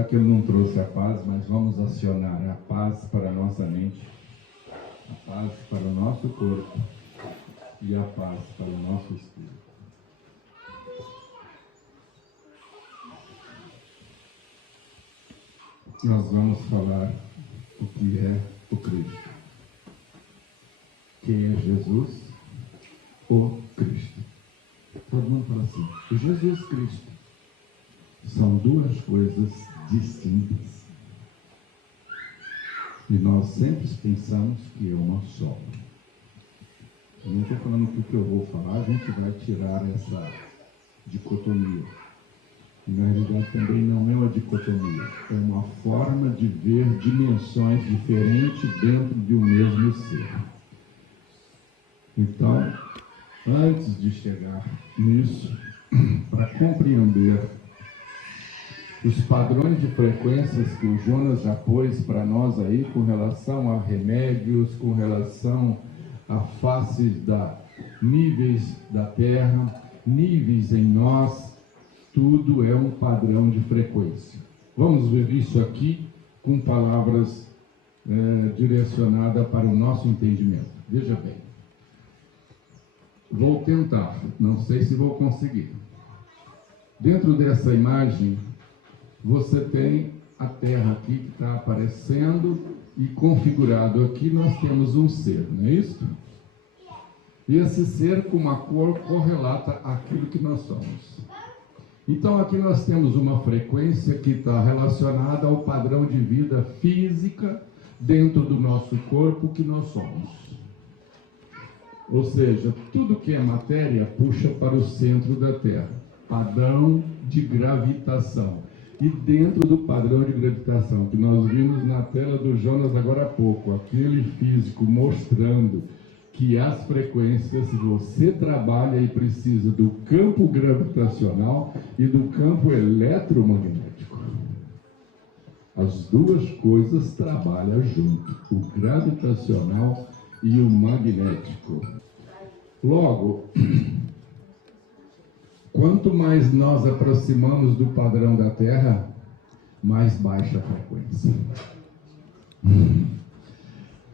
já que ele não trouxe a paz, mas vamos acionar a paz para a nossa mente, a paz para o nosso corpo e a paz para o nosso espírito. Nós vamos falar o que é o Cristo. Quem é Jesus? O Cristo. Todo mundo fala assim, o Jesus Cristo. São duas coisas distintas. E nós sempre pensamos que é uma só. Eu não estou falando que o que eu vou falar, a gente vai tirar essa dicotomia. Na realidade também não é uma dicotomia, é uma forma de ver dimensões diferentes dentro de um mesmo ser. Então, antes de chegar nisso, para compreender os padrões de frequências que o Jonas já pôs para nós aí, com relação a remédios, com relação a faces níveis da Terra, níveis em nós, tudo é um padrão de frequência. Vamos ver isso aqui com palavras direcionadas para o nosso entendimento. Veja bem. Vou tentar, não sei se vou conseguir. Dentro dessa imagem, você tem a Terra aqui que está aparecendo e configurado aqui nós temos um ser, não é isso? E esse ser com uma cor correlata àquilo que nós somos. Então aqui nós temos uma frequência que está relacionada ao padrão de vida física dentro do nosso corpo que nós somos. Ou seja, tudo que é matéria puxa para o centro da Terra. Padrão de gravitação. E dentro do padrão de gravitação, que nós vimos na tela do Jonas agora há pouco, aquele físico mostrando que as frequências, você trabalha e precisa do campo gravitacional e do campo eletromagnético. As duas coisas trabalham junto, o gravitacional e o magnético. Logo, quanto mais nós aproximamos do padrão da Terra, mais baixa a frequência.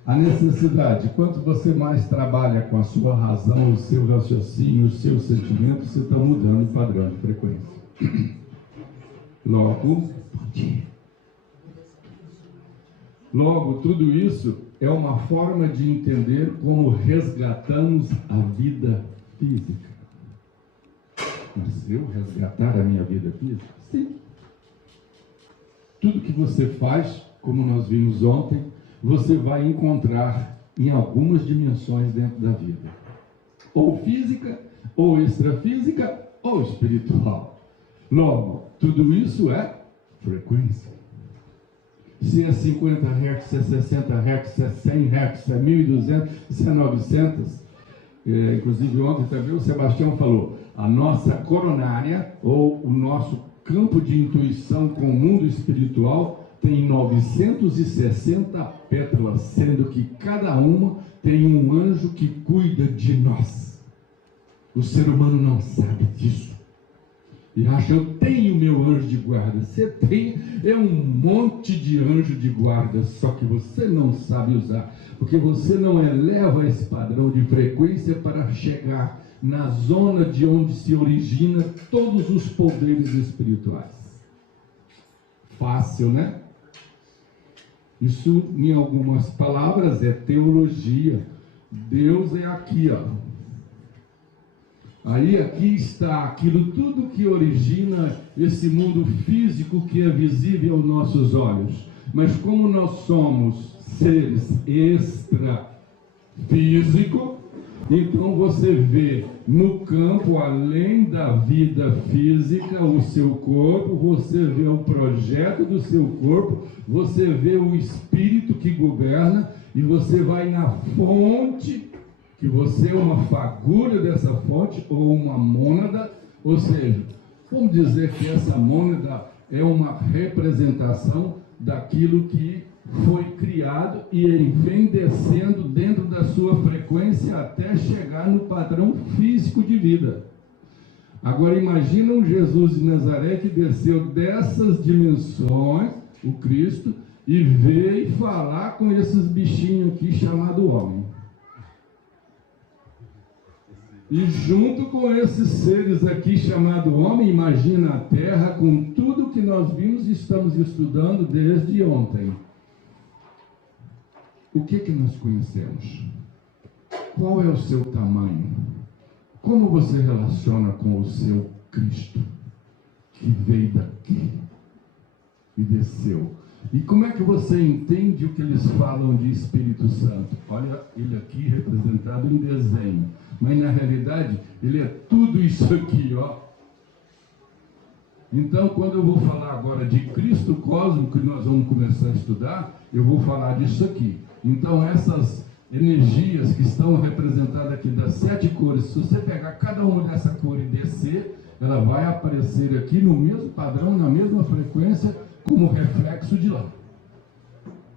A necessidade, quanto você mais trabalha com a sua razão, o seu raciocínio, os seus sentimentos, você está mudando o padrão de frequência. Logo, tudo isso é uma forma de entender como resgatamos a vida física. Mas eu resgatar a minha vida física? Sim. Tudo que você faz, como nós vimos ontem, você vai encontrar em algumas dimensões dentro da vida. Ou física, ou extrafísica, ou espiritual. Logo, tudo isso é frequência. Se é 50 Hz, se é 60 Hz, se é 100 Hz, se é 1200, se é 900. Inclusive ontem também o Sebastião falou, a nossa coronária, ou o nosso campo de intuição com o mundo espiritual, tem 960 pétalas, sendo que cada uma tem um anjo que cuida de nós. O ser humano não sabe disso. E acha, eu tenho meu anjo de guarda. Você tem, é um monte de anjo de guarda, só que você não sabe usar, porque você não eleva esse padrão de frequência para chegar na zona de onde se origina todos os poderes espirituais. Fácil, né? Isso, em algumas palavras, é teologia. Deus é aqui, ó. Aí aqui está aquilo tudo que origina esse mundo físico que é visível aos nossos olhos. Mas como nós somos seres extrafísicos, então você vê no campo, além da vida física, o seu corpo, você vê o projeto do seu corpo, você vê o espírito que governa, e você vai na fonte, que você é uma fagulha dessa fonte, ou uma mônada, ou seja, vamos dizer que essa mônada é uma representação daquilo que foi criado e ele vem descendo dentro da sua frequência até chegar no padrão físico de vida. Agora imagina um Jesus de Nazaré que desceu dessas dimensões, o Cristo, e veio falar com esses bichinhos aqui chamado homem. E junto com esses seres aqui chamado homem, imagina a Terra com tudo que nós vimos e estamos estudando desde ontem. O que nós conhecemos? Qual é o seu tamanho? Como você relaciona com o seu Cristo, que veio daqui e desceu? E como é que você entende o que eles falam de Espírito Santo? Olha ele aqui representado em desenho, mas na realidade ele é tudo isso aqui, ó. Então, quando eu vou falar agora de Cristo cósmico, que nós vamos começar a estudar, eu vou falar disso aqui. Então, essas energias que estão representadas aqui das 7 cores, se você pegar cada uma dessa cor e descer, ela vai aparecer aqui no mesmo padrão, na mesma frequência, como reflexo de lá.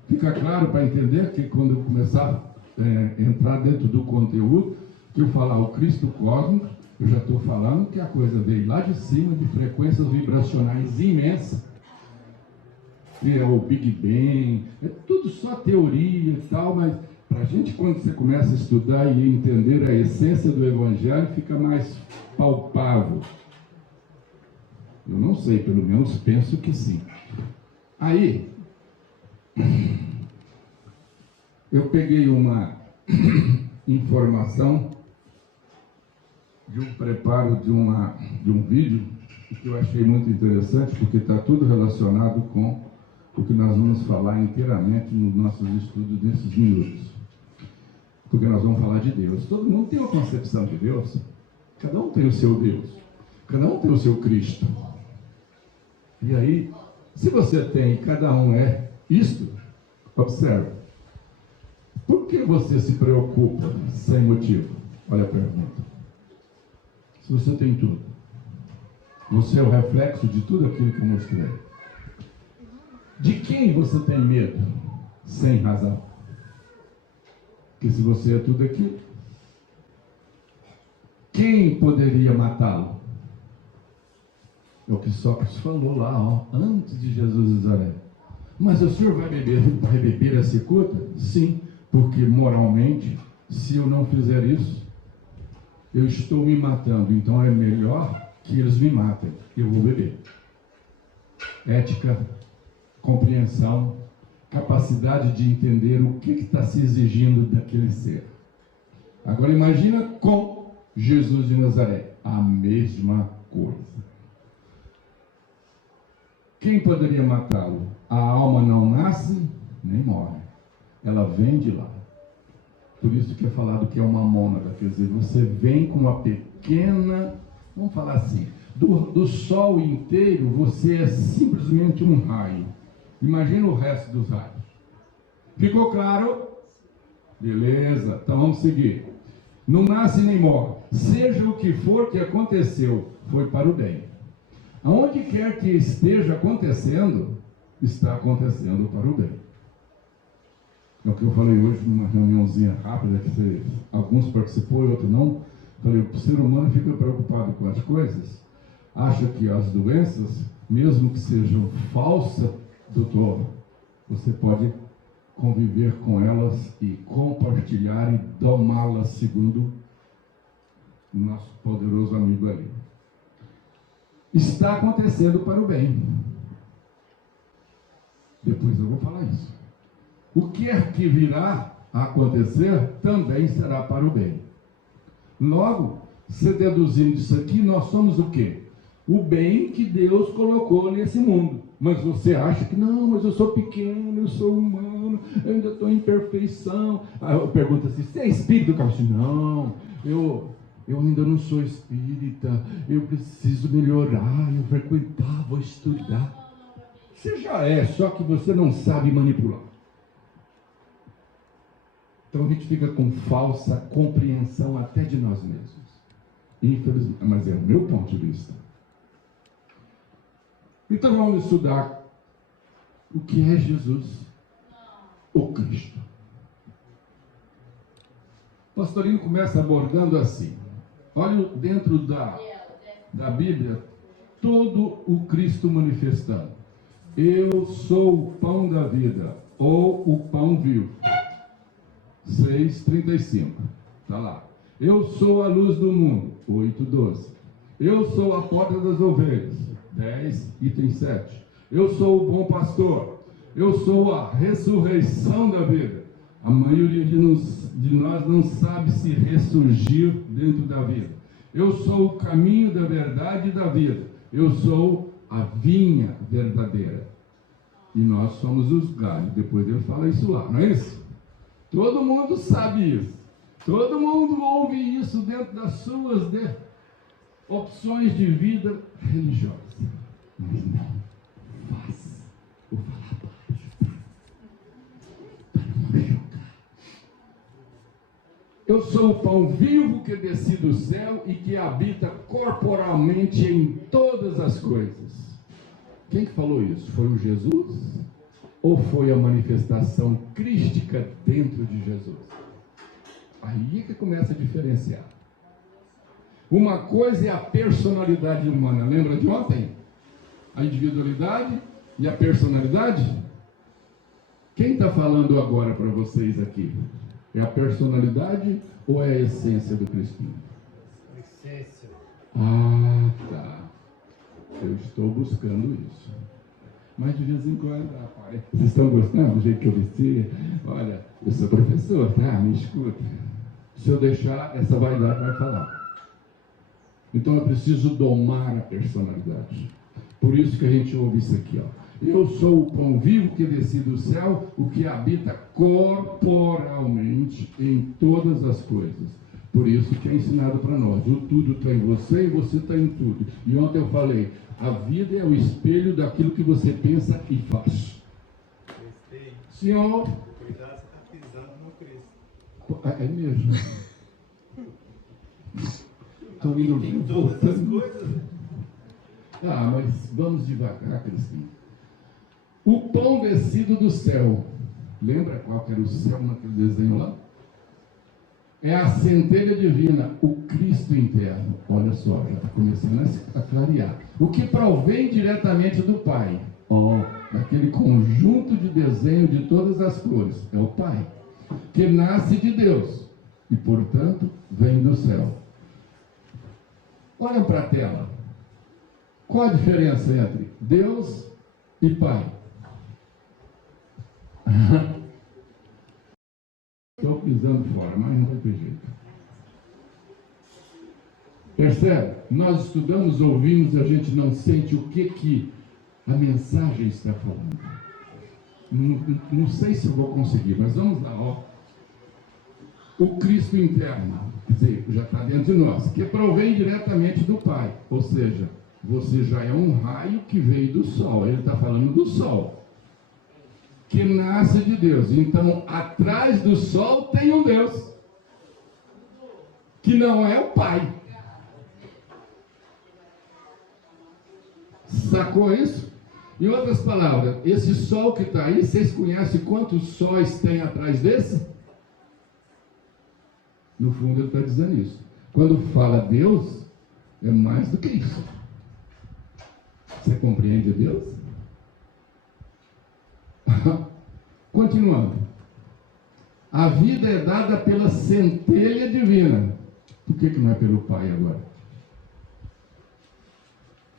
Fica claro para entender que quando eu começar a entrar dentro do conteúdo, que eu falar o Cristo cósmico, eu já estou falando que a coisa veio lá de cima, de frequências vibracionais imensas, que é o Big Bang, é tudo só teoria e tal, mas para a gente, quando você começa a estudar e entender a essência do Evangelho, fica mais palpável. Eu não sei, pelo menos penso que sim. Aí, eu peguei uma informação de um preparo de um vídeo que eu achei muito interessante, porque está tudo relacionado com o que nós vamos falar inteiramente nos nossos estudos nesses minutos. Porque nós vamos falar de Deus. Todo mundo tem uma concepção de Deus. Cada um tem o seu Deus. Cada um tem o seu Cristo. E aí, se você tem, cada um é isto, observe. Por que você se preocupa sem motivo? Olha a pergunta. Se você tem tudo, você é o reflexo de tudo aquilo que eu mostrei. De quem você tem medo? Sem razão. Porque se você é tudo aquilo, quem poderia matá-lo? É o que Sócrates falou lá, ó, antes de Jesus de Nazaré. Mas o senhor vai beber a cicuta? Sim, porque moralmente, se eu não fizer isso, eu estou me matando. Então é melhor que eles me matem. Eu vou beber. Ética, compreensão, capacidade de entender o que está se exigindo daquele ser. Agora imagina com Jesus de Nazaré, a mesma coisa. Quem poderia matá-lo? A alma não nasce, nem morre. Ela vem de lá. Por isso que é falado que é uma mônada, quer dizer, você vem com uma pequena, vamos falar assim, do Sol inteiro, você é simplesmente um raio. Imagina o resto dos raios. Ficou claro? Beleza, então vamos seguir. Não nasce nem morre. Seja o que for que aconteceu, foi para o bem. Aonde quer que esteja acontecendo, está acontecendo para o bem. É o que eu falei hoje numa reuniãozinha rápida, que alguns participou e outros não. Falei, o ser humano fica preocupado com as coisas, acha que as doenças, mesmo que sejam falsas, doutor, você pode conviver com elas e compartilhar e domá-las, segundo o nosso poderoso amigo ali. Está acontecendo para o bem. Depois eu vou falar isso. O que é que virá a acontecer também será para o bem. Logo, se deduzindo disso aqui, nós somos o quê? O bem que Deus colocou nesse mundo. Mas você acha que não, mas eu sou pequeno, eu sou humano, eu ainda estou em perfeição. Aí eu pergunto assim, você é espírito? Eu falo assim, não, eu ainda não sou espírita, eu preciso melhorar, eu frequentar, vou estudar. Você já é, só que você não sabe manipular. Então a gente fica com falsa compreensão até de nós mesmos. Infelizmente, mas é o meu ponto de vista. Então vamos estudar o que é Jesus, o Cristo. O pastorino começa abordando assim. Olha dentro da Bíblia, todo o Cristo manifestando. Eu sou o pão da vida, ou o pão vivo. 6,35. Está lá. Eu sou a luz do mundo. 8,12. Eu sou a porta das ovelhas. 10, item 7. Eu sou o bom pastor. Eu sou a ressurreição da vida. A maioria de nós não sabe se ressurgir dentro da vida. Eu sou o caminho da verdade e da vida. Eu sou a vinha verdadeira. E nós somos os galhos. Depois ele fala isso lá, não é isso? Todo mundo sabe isso. Todo mundo ouve isso dentro das suas opções de vida religiosa. Mas não faz. Vou falar baixo. Para não chocar. Eu sou o pão vivo que desci do céu e que habita corporalmente em todas as coisas. Quem que falou isso? Foi o Jesus? Ou foi a manifestação crística dentro de Jesus? Aí é que começa a diferenciar. Uma coisa é a personalidade humana. Lembra de ontem? A individualidade e a personalidade? Quem está falando agora para vocês aqui? É a personalidade ou é a essência do cristão? Essência. Ah, tá. Eu estou buscando isso. Mas de vez em quando, rapaz, vocês estão gostando do jeito que eu vesti? Olha, eu sou professor, tá? Me escuta. Se eu deixar, essa vaidade vai falar. Então eu preciso domar a personalidade. Por isso que a gente ouve isso aqui, ó. Eu sou o pão vivo que desci do céu, o que habita corporalmente em todas as coisas. Por isso que é ensinado para nós. O tudo está em você e você está em tudo. E ontem eu falei, a vida é o espelho daquilo que você pensa e faz. Senhor... Cuidado, você está pisando no Cristo. É mesmo. Estou indo tem todas as coisas. Ah, mas vamos devagar, Cristina. O pão descido do céu. Lembra qual que era o céu naquele desenho lá? É a centelha divina, o Cristo interno. Olha só, já está começando a clarear. O que provém diretamente do Pai. Aquele conjunto de desenho de todas as cores. É o Pai. Que nasce de Deus. E, portanto, vem do céu. Olhem para a tela. Qual a diferença entre Deus e Pai? Estou pisando fora, mas não vai ter jeito. Percebe? Nós estudamos, ouvimos e a gente não sente o que a mensagem está falando. Não sei se eu vou conseguir, mas vamos lá, ó. O Cristo interno, quer dizer, já está dentro de nós, que provém diretamente do Pai. Ou seja, você já é um raio que veio do sol. Ele está falando do sol. Que nasce de Deus. Então, atrás do sol tem um Deus. Que não é o Pai. Sacou isso? Em outras palavras, esse sol que está aí, vocês conhecem quantos sóis tem atrás desse? No fundo ele está dizendo isso. Quando fala Deus, é mais do que isso. Você compreende Deus? Continuando. A vida é dada pela centelha divina. Por que não é pelo Pai agora?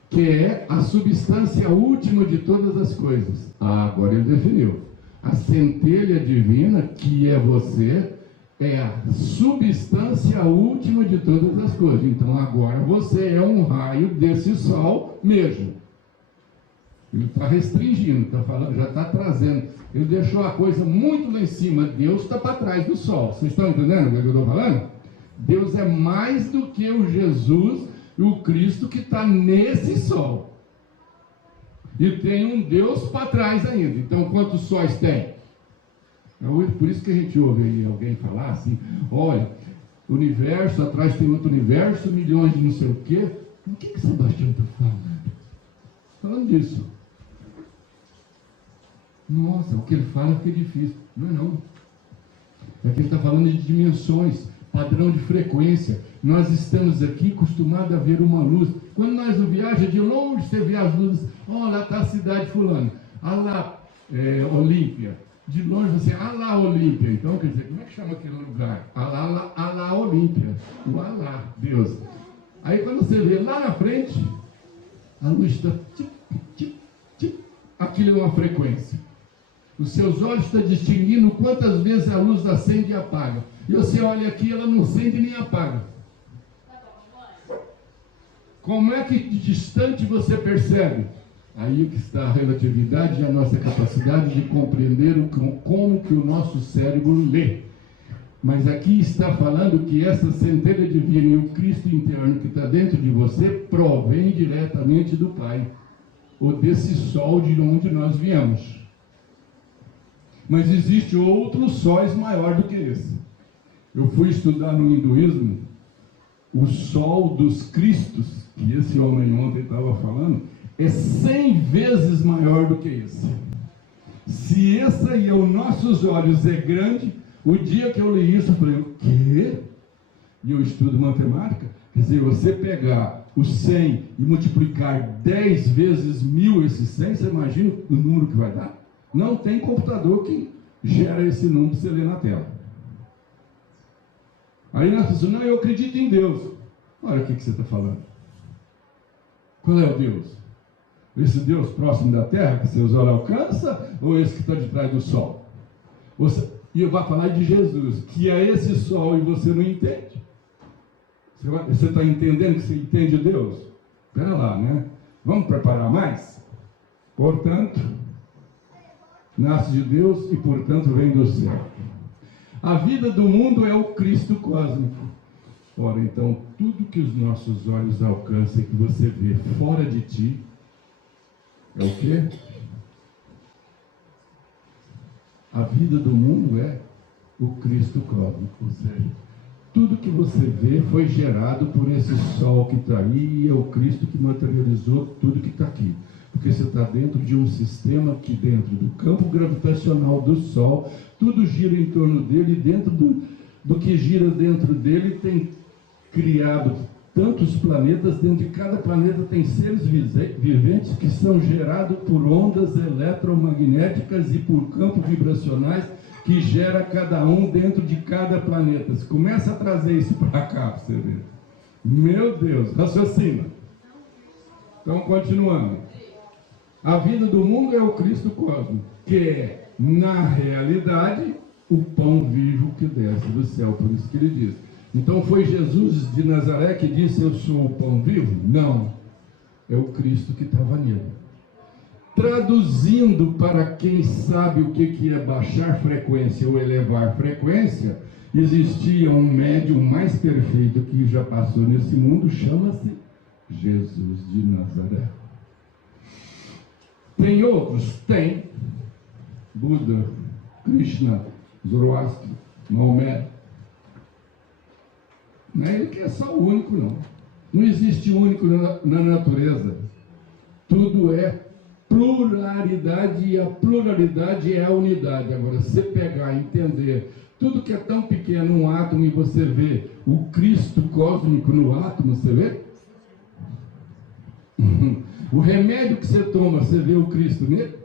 Que é a substância última de todas as coisas. Agora ele definiu. A centelha divina, que é você, é a substância última de todas as coisas. Então agora você é um raio desse sol mesmo. Ele está restringindo, está falando, já está trazendo. Ele deixou a coisa muito lá em cima. Deus está para trás do sol. Vocês estão entendendo o que eu estou falando? Deus é mais do que o Jesus e o Cristo que está nesse sol. E tem um Deus para trás ainda. Então, quantos sóis tem? Por isso que a gente ouve aí alguém falar assim, olha, universo, atrás tem outro universo, milhões de não sei o quê. O que Sebastião está falando? Falando disso. Nossa, o que ele fala fica difícil. Não é não. É que ele está falando de dimensões. padrão de frequência. Nós estamos aqui acostumados a ver uma luz. Quando nós viajamos de longe, você vê as luzes. Lá está a cidade fulana. Lá, Olímpia. De longe você, lá, Olímpia. Então, quer dizer, como é que chama aquele lugar? Lá, Olímpia. O Alá, Deus. Aí quando você vê lá na frente, a luz está aquilo é uma frequência. Os seus olhos estão distinguindo quantas vezes a luz acende e apaga. E você olha aqui, ela não acende nem apaga. Como é que de distante você percebe? Aí que está a relatividade e a nossa capacidade de compreender como que o nosso cérebro lê. Mas aqui está falando que essa centelha divina e o Cristo interno que está dentro de você provém diretamente do Pai, ou desse sol de onde nós viemos. Mas existe outros sóis maior do que esse. Eu fui estudar no hinduísmo o sol dos Cristos, que esse homem ontem estava falando, é 100 vezes maior do que esse. Se esse aí aos nossos olhos é grande, o dia que eu li isso, eu falei, o quê? E eu estudo matemática, quer dizer, você pegar o 100 e multiplicar 10 vezes 1000 esse 100, você imagina o número que vai dar? Não tem computador que gera esse número para você ler na tela. Aí nós pensamos, não, eu acredito em Deus. Olha o que você está falando. Qual é o Deus? Esse Deus próximo da terra, que seus olhos alcançam, ou esse que está de trás do sol? E eu vou falar de Jesus, que é esse sol e você não entende. Você está entendendo que você entende Deus? Espera lá, né? Vamos preparar mais? Portanto, nasce de Deus e, portanto, vem do céu. A vida do mundo é o Cristo cósmico. Ora, então, tudo que os nossos olhos alcançam e que você vê fora de ti, é o quê? A vida do mundo é o Cristo cósmico. Ou seja, tudo que você vê foi gerado por esse sol que está aí, e é o Cristo que materializou tudo que está aqui. Porque você está dentro de um sistema que dentro do campo gravitacional do Sol, tudo gira em torno dele, e dentro do que gira dentro dele tem criado tantos planetas, dentro de cada planeta tem seres viventes que são gerados por ondas eletromagnéticas e por campos vibracionais que gera cada um dentro de cada planeta. Você começa a trazer isso para cá para você ver. Meu Deus, raciocina. Então, continuando. A vida do mundo é o Cristo cósmico, que é, na realidade, o pão vivo que desce do céu, por isso que ele diz. Então foi Jesus de Nazaré que disse, eu sou o pão vivo? Não, é o Cristo que estava nele. Traduzindo para quem sabe o que é baixar frequência ou elevar frequência, existia um médium mais perfeito que já passou nesse mundo, chama-se Jesus de Nazaré. Tem outros? Tem. Buda, Krishna, Zoroastro, Maomé. Não é ele que é só o único, não. Não existe único na natureza. Tudo é pluralidade e a pluralidade é a unidade. Agora, se você pegar e entender tudo que é tão pequeno, um átomo, e você vê o Cristo cósmico no átomo, você vê? O remédio que você toma, você vê o Cristo nele?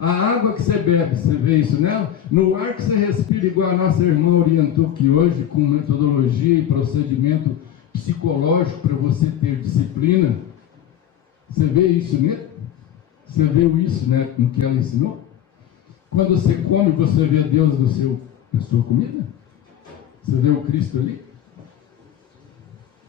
A água que você bebe, você vê isso nela? No ar que você respira, igual a nossa irmã orientou aqui hoje, com metodologia e procedimento psicológico para você ter disciplina, você vê isso nele? Você vê isso, né, no que ela ensinou? Quando você come, você vê Deus na sua comida? Você vê o Cristo ali?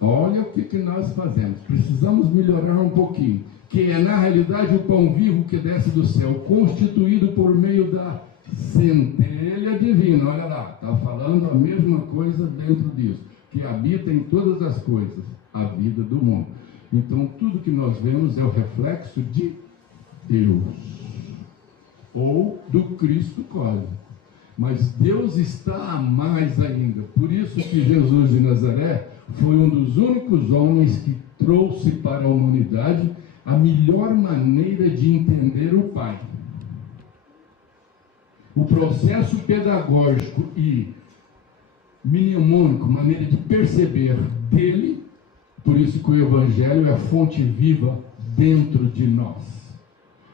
Olha o que nós fazemos. Precisamos melhorar um pouquinho. Que é, na realidade, o pão vivo que desce do céu, constituído por meio da centelha divina. Olha lá, está falando a mesma coisa dentro disso. Que habita em todas as coisas, a vida do mundo. Então, tudo que nós vemos é o reflexo de Deus. Ou do Cristo cósmico. Mas Deus está a mais ainda. Por isso que Jesus de Nazaré foi um dos únicos homens que trouxe para a humanidade a melhor maneira de entender o Pai. O processo pedagógico e mnemônico, maneira de perceber dele. Por isso que o Evangelho é a fonte viva dentro de nós.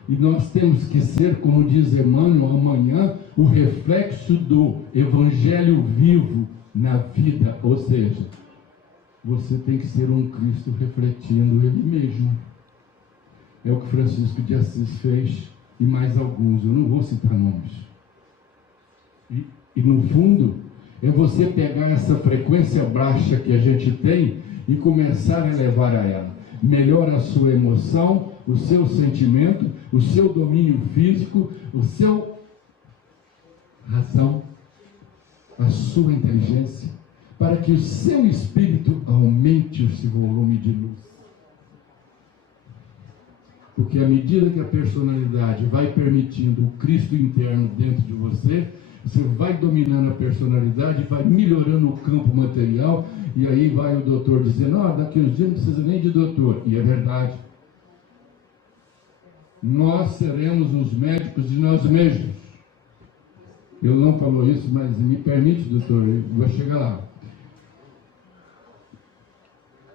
E nós temos que ser, como diz Emmanuel amanhã, o reflexo do Evangelho vivo na vida. Ou seja, você tem que ser um Cristo refletindo Ele mesmo. É o que Francisco de Assis fez e mais alguns, eu não vou citar nomes. E no fundo, é você pegar essa frequência baixa que a gente tem e começar a elevar a ela. Melhora a sua emoção, o seu sentimento, o seu domínio físico, o seu razão, a sua inteligência, para que o seu espírito aumente esse volume de luz. Porque à medida que a personalidade vai permitindo o Cristo interno dentro de você, você vai dominando a personalidade, vai melhorando o campo material, e aí vai o doutor dizendo, daqui uns dias não precisa nem de doutor. E é verdade. Nós seremos os médicos de nós mesmos. Eu não falo isso, mas me permite, doutor, eu vou chegar lá.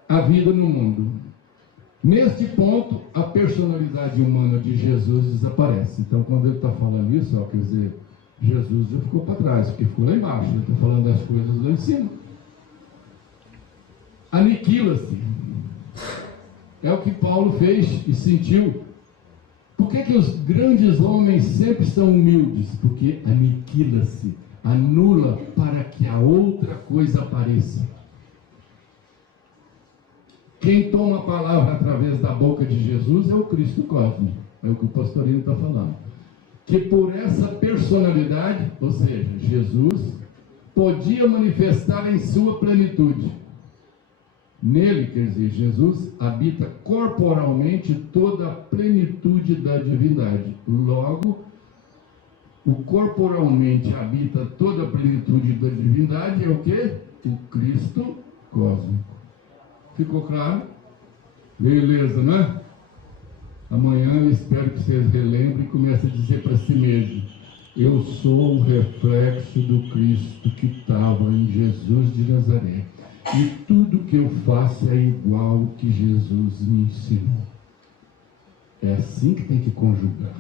A vida no mundo. Neste ponto, a personalidade humana de Jesus desaparece. Então, quando ele está falando isso, quer dizer, Jesus já ficou para trás, porque ficou lá embaixo. Ele está falando das coisas lá em cima. Aniquila-se. É o que Paulo fez e sentiu. Por que os grandes homens sempre são humildes? Porque aniquila-se, anula para que a outra coisa apareça. Quem toma a palavra através da boca de Jesus é o Cristo cósmico. É o que o pastorinho está falando. Que por essa personalidade, ou seja, Jesus, podia manifestar em sua plenitude. Nele, quer dizer, Jesus habita corporalmente toda a plenitude da divindade. Logo, o corporalmente habita toda a plenitude da divindade é o quê? O Cristo cósmico. Ficou claro? Beleza, né? Amanhã eu espero que vocês relembrem e comecem a dizer para si mesmo: eu sou o reflexo do Cristo que estava em Jesus de Nazaré. E tudo que eu faço é igual ao que Jesus me ensinou. É assim que tem que conjugar.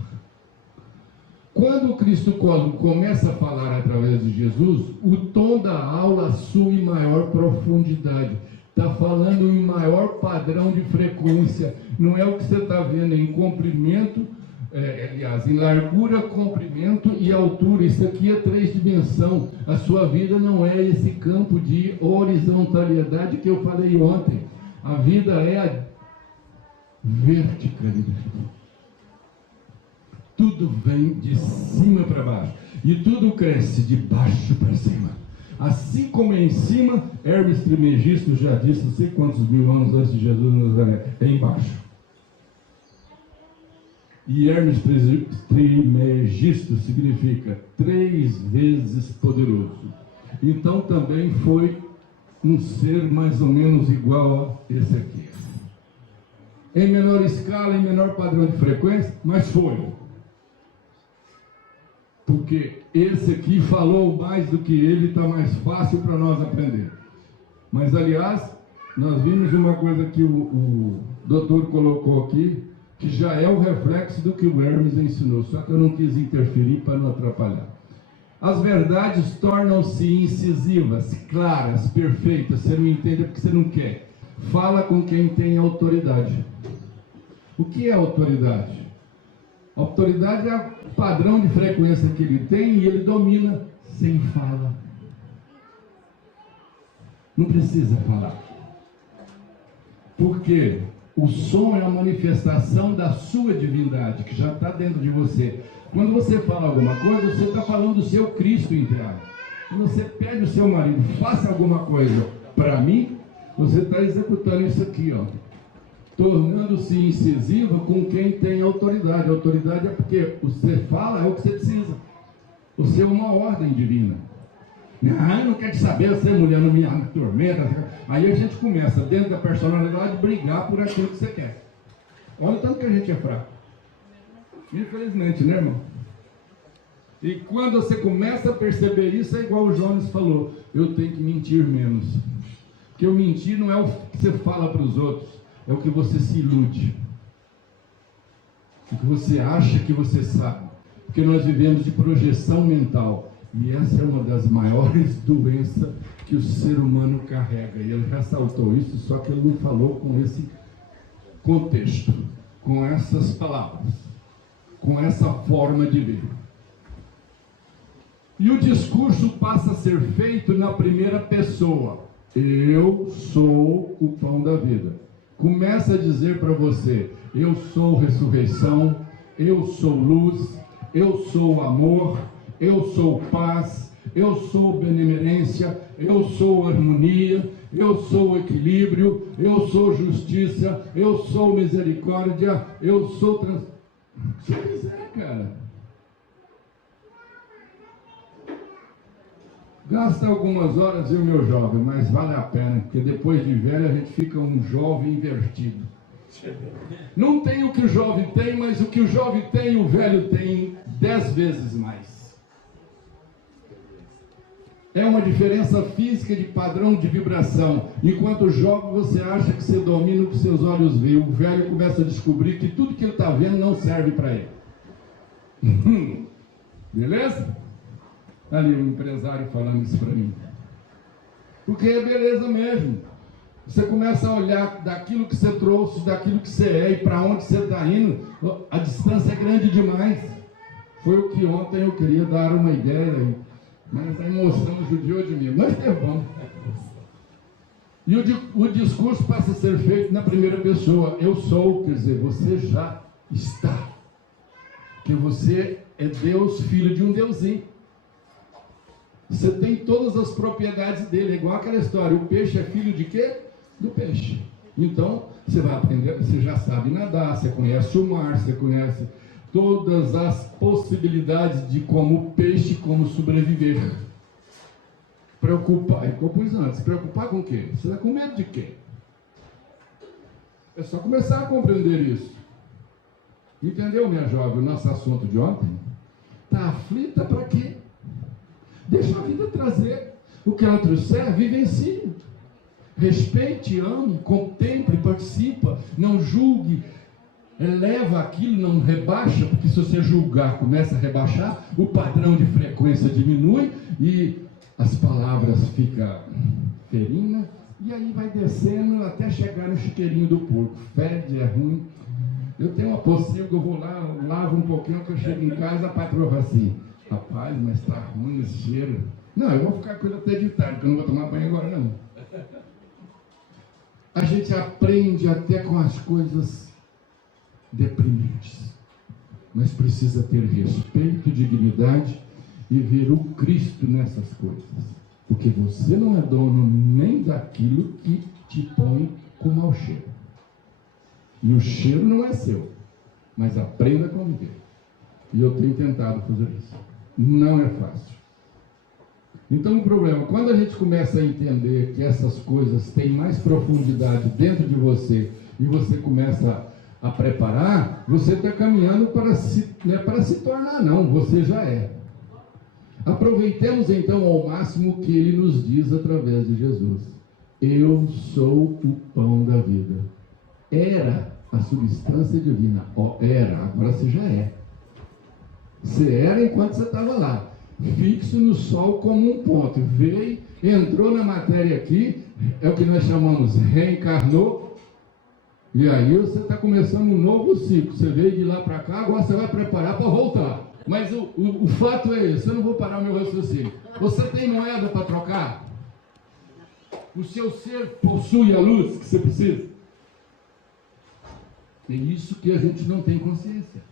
Quando o Cristo cósmico começa a falar através de Jesus, o tom da aula assume maior profundidade. Está falando em maior padrão de frequência. Não é o que você está vendo em comprimento, aliás, em largura, comprimento e altura. Isso aqui é 3 dimensões. A sua vida não é esse campo de horizontalidade que eu falei ontem. A vida é a verticalidade. Tudo vem de cima para baixo. E tudo cresce de baixo para cima. Assim como é em cima, Hermes Trismegisto já disse, não sei quantos mil anos antes de Jesus Nazaré, é embaixo. E Hermes Trismegisto significa 3 vezes poderoso. Então também foi um ser mais ou menos igual a esse aqui. Em menor escala, em menor padrão de frequência, mas foi. Porque esse aqui falou mais do que ele, está mais fácil para nós aprender. Mas, aliás, nós vimos uma coisa que o doutor colocou aqui, que já é o reflexo do que o Hermes ensinou, só que eu não quis interferir para não atrapalhar. As verdades tornam-se incisivas, claras, perfeitas. Você não entende porque você não quer. Fala com quem tem autoridade. O que é autoridade? A autoridade é o padrão de frequência que ele tem e ele domina sem fala. Não precisa falar. Porque o som é a manifestação da sua divindade, que já está dentro de você. Quando você fala alguma coisa, você está falando do seu Cristo interno. Quando você pede o seu marido, faça alguma coisa para mim, você está executando isso aqui, ó. Tornando-se incisiva com quem tem autoridade. A autoridade é porque você fala, é o que você precisa. Você é uma ordem divina. Ah, não quer saber, você mulher não me atormenta. Aí a gente começa, dentro da personalidade, brigar por aquilo que você quer. Olha o tanto que a gente é fraco. Infelizmente, né, irmão? E quando você começa a perceber isso, é igual o Jonas falou, eu tenho que mentir menos. Porque o mentir não é o que você fala para os outros, é o que você se ilude. O que você acha que você sabe. Porque nós vivemos de projeção mental. E essa é uma das maiores doenças que o ser humano carrega. E ele ressaltou isso, só que ele não falou com esse contexto, com essas palavras, com essa forma de ver. E o discurso passa a ser feito na primeira pessoa. Eu sou o pão da vida. Começa a dizer para você, eu sou ressurreição, eu sou luz, eu sou amor, eu sou paz, eu sou benemerência, eu sou harmonia, eu sou equilíbrio, eu sou justiça, eu sou misericórdia, eu sou o que você quiser, cara. Gasta algumas horas, viu, meu jovem, mas vale a pena, porque depois de velho a gente fica um jovem invertido. Não tem o que o jovem tem, mas o que o jovem tem, o velho tem 10 vezes mais. É uma diferença física de padrão de vibração. Enquanto o jovem você acha que você domina o que seus olhos veem, o velho começa a descobrir que tudo que ele está vendo não serve para ele. Beleza? Ali um empresário falando isso para mim. Porque é beleza mesmo. Você começa a olhar daquilo que você trouxe, daquilo que você é e para onde você está indo, a distância é grande demais. Foi o que ontem eu queria dar uma ideia aí. Mas a emoção judiou de mim. Mas é bom. E o discurso passa a ser feito na primeira pessoa. Eu sou, quer dizer, você já está. Que você é Deus, filho de um deusinho. Você tem todas as propriedades dele, é igual aquela história, o peixe é filho de quê? Do peixe. Então, você vai aprender, você já sabe nadar, você conhece o mar, você conhece todas as possibilidades de como peixe, como sobreviver. Preocupar, é como eu pus antes, preocupar com o quê? Você está com medo de quê? É só começar a compreender isso. Entendeu, minha jovem, o nosso assunto de ontem? Está aflita para quê? Deixa a vida trazer. O que ela trouxer, vivencie. Respeite, ame, contemple, participa. Não julgue. Eleva aquilo, não rebaixa. Porque se você julgar, começa a rebaixar. O padrão de frequência diminui. E as palavras ficam ferinas. E aí vai descendo até chegar no chiqueirinho do porco. Fede, é ruim. Eu tenho uma pocilga, eu vou lá, lavo um pouquinho, que eu chego em casa, a patroa fala assim, rapaz, mas está ruim esse cheiro. Não, eu vou ficar com ele até de tarde, porque eu não vou tomar banho agora não. A gente aprende até com as coisas deprimentes, mas precisa ter respeito, dignidade e ver o Cristo nessas coisas. Porque você não é dono nem daquilo que te põe com mau cheiro. E o cheiro não é seu, mas aprenda a conviver. E eu tenho tentado fazer isso. Não é fácil. Então o problema, quando a gente começa a entender que essas coisas têm mais profundidade dentro de você, e você começa a preparar, você está caminhando para se tornar, não, você já é. Aproveitemos então ao máximo o que ele nos diz através de Jesus. Eu sou o pão da vida. Era a substância divina. Era, agora você já é. Você era enquanto você estava lá, fixo no sol como um ponto. Veio, entrou na matéria aqui, é o que nós chamamos reencarnou, e aí você está começando um novo ciclo. Você veio de lá para cá, agora você vai preparar para voltar. Mas o fato é esse, eu não vou parar o meu raciocínio. Você tem moeda para trocar? O seu ser possui a luz que você precisa? É isso que a gente não tem consciência.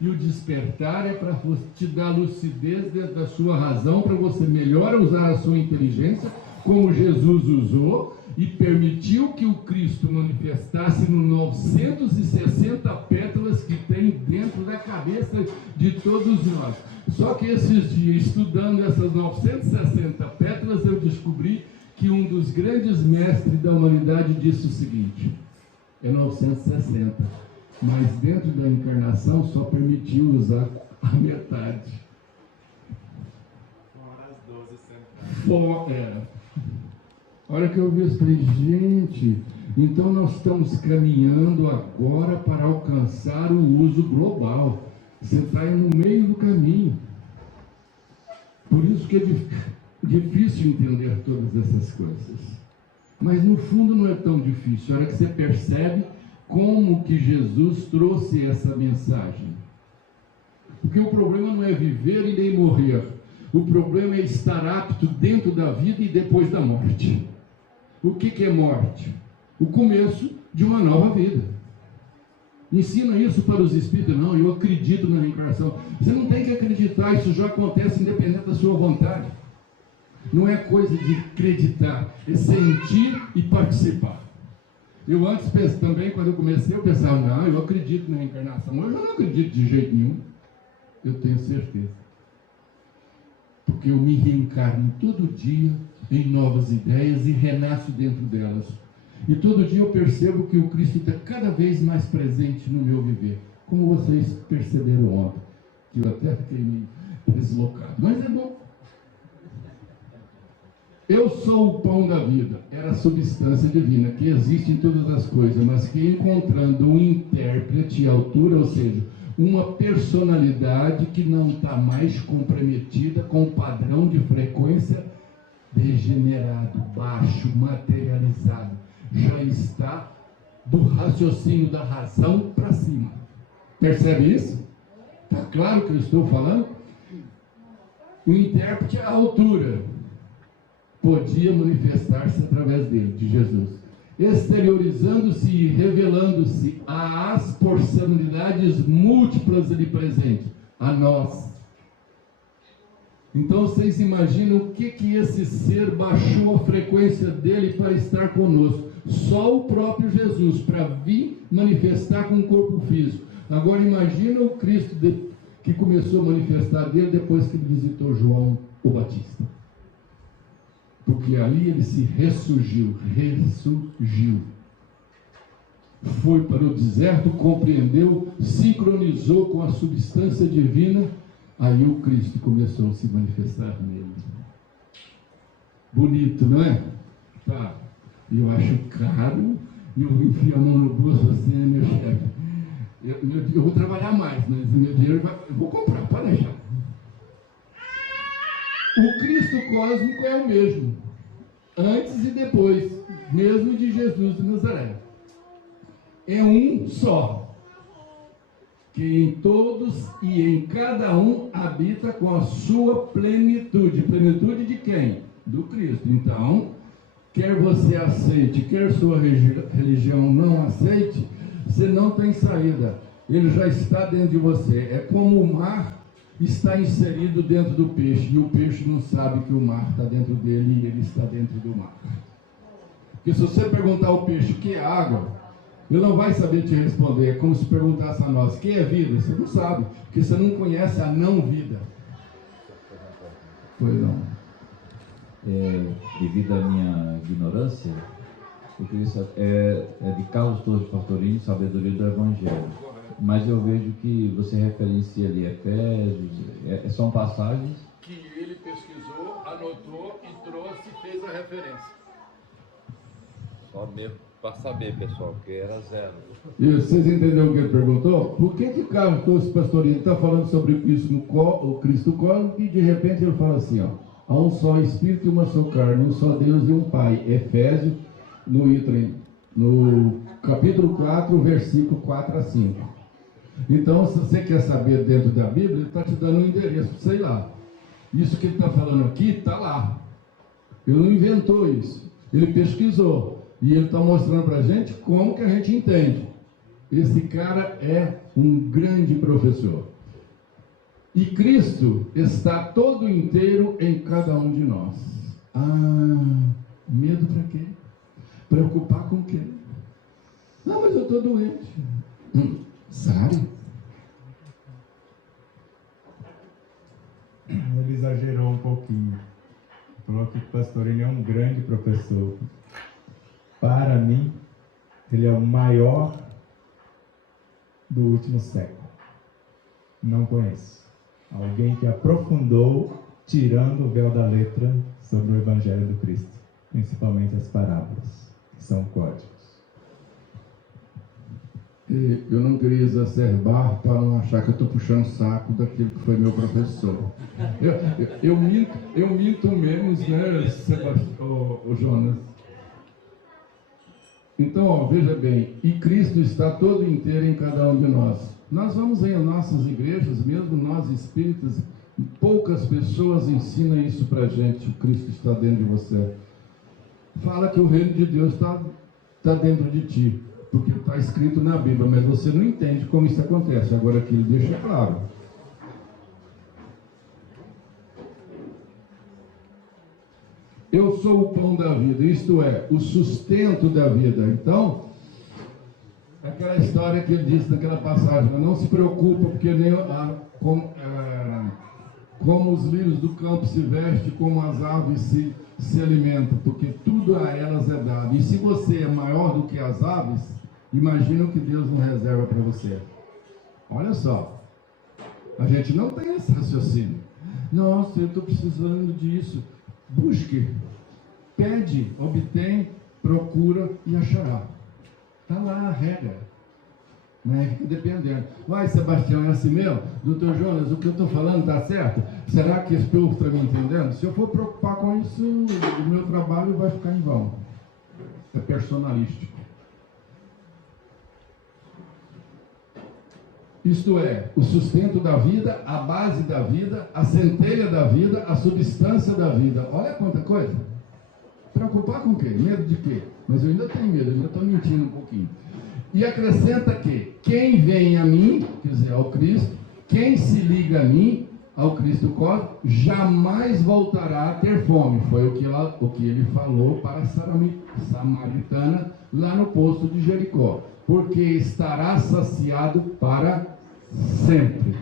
E o despertar é para te dar lucidez dentro da sua razão, para você melhor usar a sua inteligência, como Jesus usou, e permitiu que o Cristo manifestasse nos 960 pétalas que tem dentro da cabeça de todos nós. Só que esses dias, estudando essas 960 pétalas, eu descobri que um dos grandes mestres da humanidade disse o seguinte: é 960, mas dentro da encarnação só permitiu usar a metade. fora. A hora que eu vi isso, falei, gente, então nós estamos caminhando agora para alcançar o uso global. Você está aí no meio do caminho. Por isso que é difícil entender todas essas coisas. Mas no fundo não é tão difícil. A hora que você percebe como que Jesus trouxe essa mensagem. Porque o problema não é viver e nem morrer. O problema é estar apto dentro da vida e depois da morte. O que é morte? O começo de uma nova vida. Ensina isso para os espíritos. Não, eu acredito na reencarnação. Você não tem que acreditar, isso já acontece independente da sua vontade. Não é coisa de acreditar, é sentir e participar. Eu antes também, quando eu comecei, eu pensava, não, eu acredito na reencarnação. Hoje eu não acredito de jeito nenhum. Eu tenho certeza. Porque eu me reencarno todo dia em novas ideias e renasço dentro delas. E todo dia eu percebo que o Cristo está cada vez mais presente no meu viver. Como vocês perceberam ontem, que eu até fiquei meio deslocado. Mas é bom. Eu sou o pão da vida. Era a substância divina que existe em todas as coisas, mas que encontrando um intérprete à altura, ou seja, uma personalidade que não está mais comprometida com o padrão de frequência degenerado, baixo, materializado, já está do raciocínio da razão para cima. Percebe isso? Está claro o que eu estou falando? O intérprete à altura podia manifestar-se através dele, de Jesus, exteriorizando-se e revelando-se às personalidades múltiplas ali presentes, a nós. Então vocês imaginam o que esse ser baixou a frequência dele para estar conosco. Só o próprio Jesus, para vir manifestar com o corpo físico. Agora imagina o Cristo que começou a manifestar dele depois que ele visitou João o Batista. Porque ali ele se ressurgiu. Foi para o deserto, compreendeu, sincronizou com a substância divina. Aí o Cristo começou a se manifestar nele. Bonito, não é? Tá. Eu acho caro. Eu enfio a mão no bolso assim, meu chefe. Eu vou trabalhar mais, mas meu dinheiro eu vou comprar, pode deixar. O Cristo cósmico é o mesmo, antes e depois, mesmo de Jesus de Nazaré. É um só, que em todos e em cada um habita com a sua plenitude. Plenitude de quem? Do Cristo. Então, quer você aceite, quer sua religião não aceite, você não tem saída. Ele já está dentro de você. É como o mar está inserido dentro do peixe, e o peixe não sabe que o mar está dentro dele e ele está dentro do mar. Porque se você perguntar ao peixe o que é água, ele não vai saber te responder. É como se perguntasse a nós, o que é vida? Você não sabe, porque você não conhece a não vida. Foi não. Devido à minha ignorância, eu queria saber, é de Carlos Torres Pastorino, Sabedoria do Evangelho. Mas eu vejo que você referencia ali Efésios, são passagens que ele pesquisou, anotou e trouxe e fez a referência. Só mesmo para saber, pessoal, que era zero. E vocês entenderam o que ele perguntou? Por que Carlos Torres Pastorino está falando sobre o Cristo cósmico e de repente ele fala assim, ó, há um só Espírito e uma só carne, um só Deus e um Pai. Efésios, no capítulo 4, versículo 4 a 5. Então, se você quer saber dentro da Bíblia, ele está te dando um endereço, sei lá. Isso que ele está falando aqui, está lá. Ele não inventou isso. Ele pesquisou. E ele está mostrando para a gente como que a gente entende. Esse cara é um grande professor. E Cristo está todo inteiro em cada um de nós. Medo para quê? Preocupar com o quê? Não, mas eu estou doente. Sabe? Ele exagerou um pouquinho. Falou que o Pastorino é um grande professor. Para mim, ele é o maior do último século. Não conheço alguém que aprofundou, tirando o véu da letra, sobre o Evangelho do Cristo, principalmente as parábolas, que são códigos. Eu não queria exacerbar para não achar que eu estou puxando o saco daquele que foi meu professor. Eu minto menos, né, Sebastião, o Jonas? Então, ó, veja bem, e Cristo está todo inteiro em cada um de nós. Nós vamos em nossas igrejas, mesmo nós espíritas, poucas pessoas ensinam isso para a gente. O Cristo está dentro de você. Fala que o reino de Deus está dentro de ti, porque está escrito na Bíblia, mas você não entende como isso acontece. Agora aqui ele deixa claro. Eu sou o pão da vida, isto é, o sustento da vida. Então, aquela história que ele disse naquela passagem, não se preocupa, porque nem como os lírios do campo se vestem, como as aves se alimentam, porque tudo a elas é dado. E se você é maior do que as aves, imagina o que Deus não reserva para você. Olha só, a gente não tem esse raciocínio. Nossa, eu estou precisando disso. Busque, pede, obtém, procura e achará. Está lá a regra, né? Fica dependendo. Vai, Sebastião, é assim mesmo? Doutor Jonas, o que eu estou falando está certo? Será que esse povo está me entendendo? Se eu for preocupar com isso, o meu trabalho vai ficar em vão. É personalístico. Isto é, o sustento da vida, a base da vida, a centelha da vida, a substância da vida. Olha quanta coisa. Preocupar com o quê? Medo de quê? Mas eu ainda tenho medo, eu ainda estou mentindo um pouquinho. E acrescenta que quem vem a mim, quer dizer, ao Cristo, quem se liga a mim, ao Cristo cósmico, jamais voltará a ter fome. Foi o que ele falou para a samaritana lá no poço de Jericó. Porque estará saciado para sempre.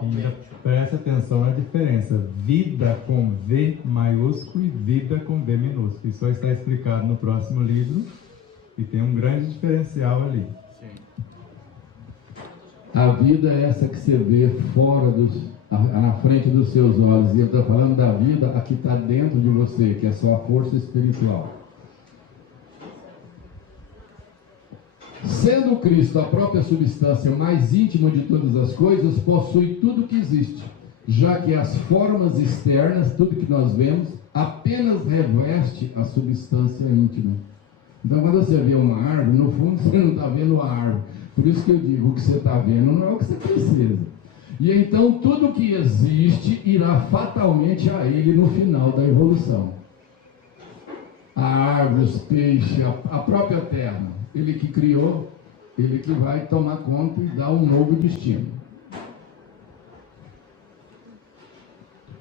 E preste atenção na diferença. Vida com V maiúsculo e vida com V minúsculo. Isso só está explicado no próximo livro. E tem um grande diferencial ali. A vida é essa que você vê fora na frente dos seus olhos. E eu estou falando da vida a que está dentro de você, que é só a força espiritual. Sendo Cristo a própria substância mais íntima de todas as coisas, possui tudo que existe, já que as formas externas, tudo que nós vemos, apenas reveste a substância íntima. Então, quando você vê uma árvore, no fundo você não está vendo a árvore. Por isso que eu digo, o que você está vendo não é o que você precisa. E então, tudo que existe irá fatalmente a ele no final da evolução. A árvore, os peixes, a própria terra. Ele que criou, ele que vai tomar conta e dar um novo destino.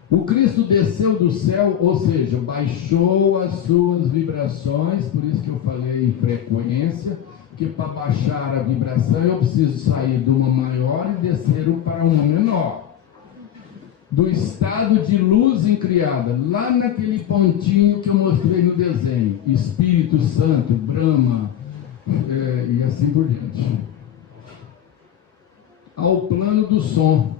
O Cristo desceu do céu, ou seja, baixou as suas vibrações, por isso que eu falei em frequência, que para baixar a vibração eu preciso sair de uma maior e descer para uma menor. Do estado de luz incriada, lá naquele pontinho que eu mostrei no desenho, Espírito Santo, Brahma, e assim por diante, ao plano do som.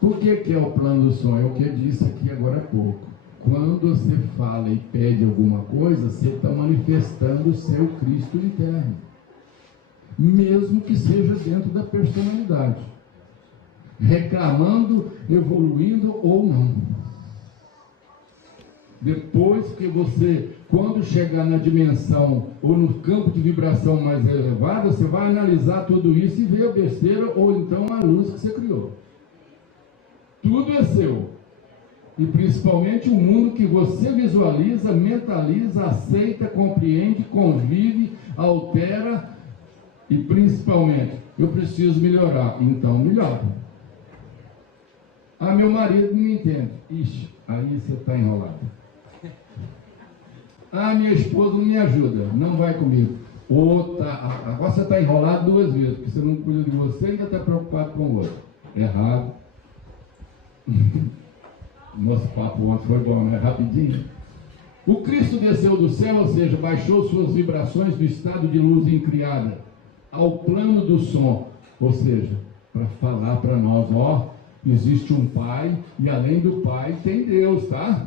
Por que é o plano do som? É o que eu disse aqui agora há pouco. Quando você fala e pede alguma coisa, você está manifestando o seu Cristo interno, mesmo que seja dentro da personalidade, reclamando, evoluindo ou não. Depois que você, quando chegar na dimensão ou no campo de vibração mais elevado, você vai analisar tudo isso e ver a besteira ou então a luz que você criou. Tudo é seu. E principalmente o mundo que você visualiza, mentaliza, aceita, compreende, convive, altera. E principalmente, eu preciso melhorar. Então melhora. Ah, meu marido não me entende. Ixi, aí você está enrolado. Ah, minha esposa não me ajuda, não vai comigo. Agora você está enrolado duas vezes, porque você não cuida de você e ainda está preocupado com o outro. Errado. Nosso papo ontem foi bom, né? Rapidinho. O Cristo desceu do céu, ou seja, baixou suas vibrações do estado de luz incriada ao plano do som, ou seja, para falar para nós, ó, Existe um Pai e além do Pai tem Deus, tá?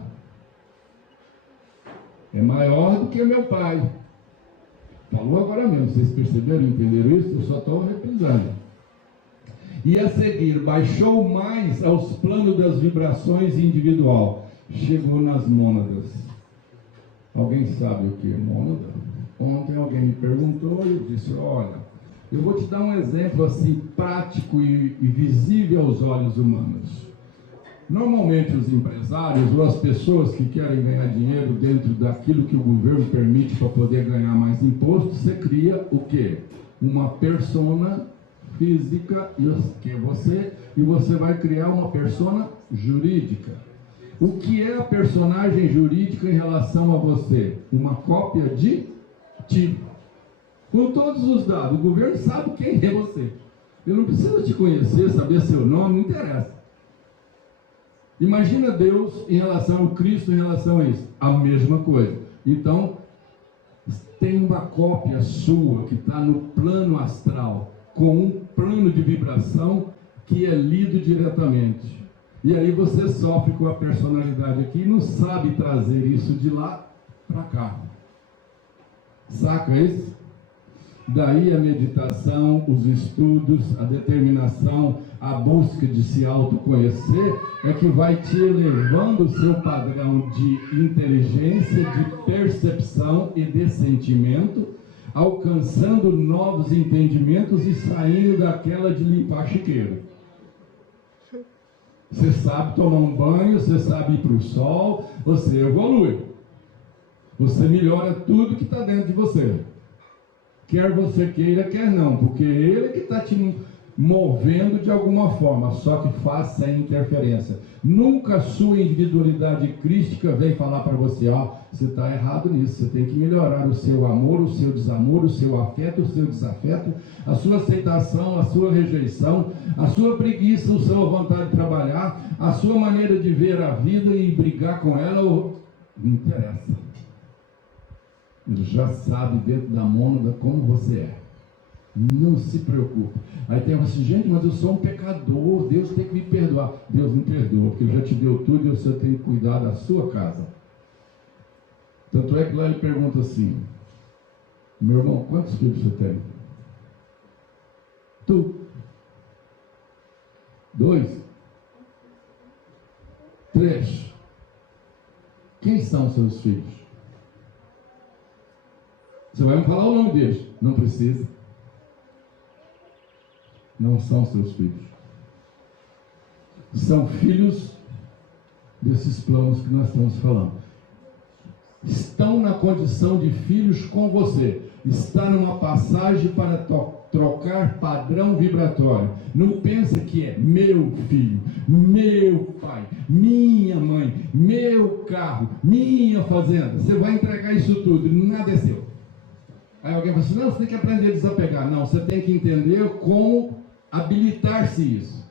É maior do que meu Pai. Falou agora mesmo, vocês perceberam, entenderam isso? Eu só estou reprisando. E a seguir, baixou mais aos planos das vibrações individual. Chegou nas mônadas. Alguém sabe o que é mônada? Ontem alguém me perguntou e eu disse, olha, eu vou te dar um exemplo assim prático e visível aos olhos humanos. Normalmente os empresários ou as pessoas que querem ganhar dinheiro dentro daquilo que o governo permite para poder ganhar mais imposto, você cria o quê? Uma persona física, que é você, e você vai criar uma persona jurídica. O que é a personagem jurídica em relação a você? Uma cópia de ti. Com todos os dados, o governo sabe quem é você. Ele não precisa te conhecer, saber seu nome, não interessa. Imagina Deus em relação ao Cristo, em relação a isso. A mesma coisa. Então, tem uma cópia sua que está no plano astral, com um plano de vibração que é lido diretamente. E aí você sofre com a personalidade aqui e não sabe trazer isso de lá para cá. Saca isso? Daí a meditação, os estudos, a determinação, a busca de se autoconhecer é que vai te elevando o seu padrão de inteligência, de percepção e de sentimento, alcançando novos entendimentos e saindo daquela de limpar chiqueiro. Você sabe tomar um banho, você sabe ir para o sol, você evolui. Você melhora tudo que está dentro de você. Quer você queira, quer não, porque ele que está te movendo de alguma forma, só que faz sem interferência. Nunca a sua individualidade crística vem falar para você, ó, você está errado nisso, você tem que melhorar o seu amor, o seu desamor, o seu afeto, o seu desafeto, a sua aceitação, a sua rejeição, a sua preguiça, a sua vontade de trabalhar, a sua maneira de ver a vida e brigar com ela, não interessa. Ele já sabe dentro da mônada como você é. Não se preocupe. Aí tem assim, gente, mas eu sou um pecador, Deus tem que me perdoar. Deus me perdoa, porque Ele já te deu tudo e você tem que cuidar da sua casa. Tanto é que lá ele pergunta assim, meu irmão, quantos filhos você tem? Tu? 2? 3? Quem são seus filhos? Você vai me falar o nome deles. Não precisa. Não são seus filhos. São filhos desses planos que nós estamos falando. Estão na condição de filhos com você. Está numa passagem para trocar padrão vibratório. Não pensa que é meu filho, meu pai, minha mãe, meu carro, minha fazenda. Você vai entregar isso tudo. Nada é seu. Aí alguém fala assim, não, você tem que aprender a desapegar. Não, você tem que entender como habilitar-se isso.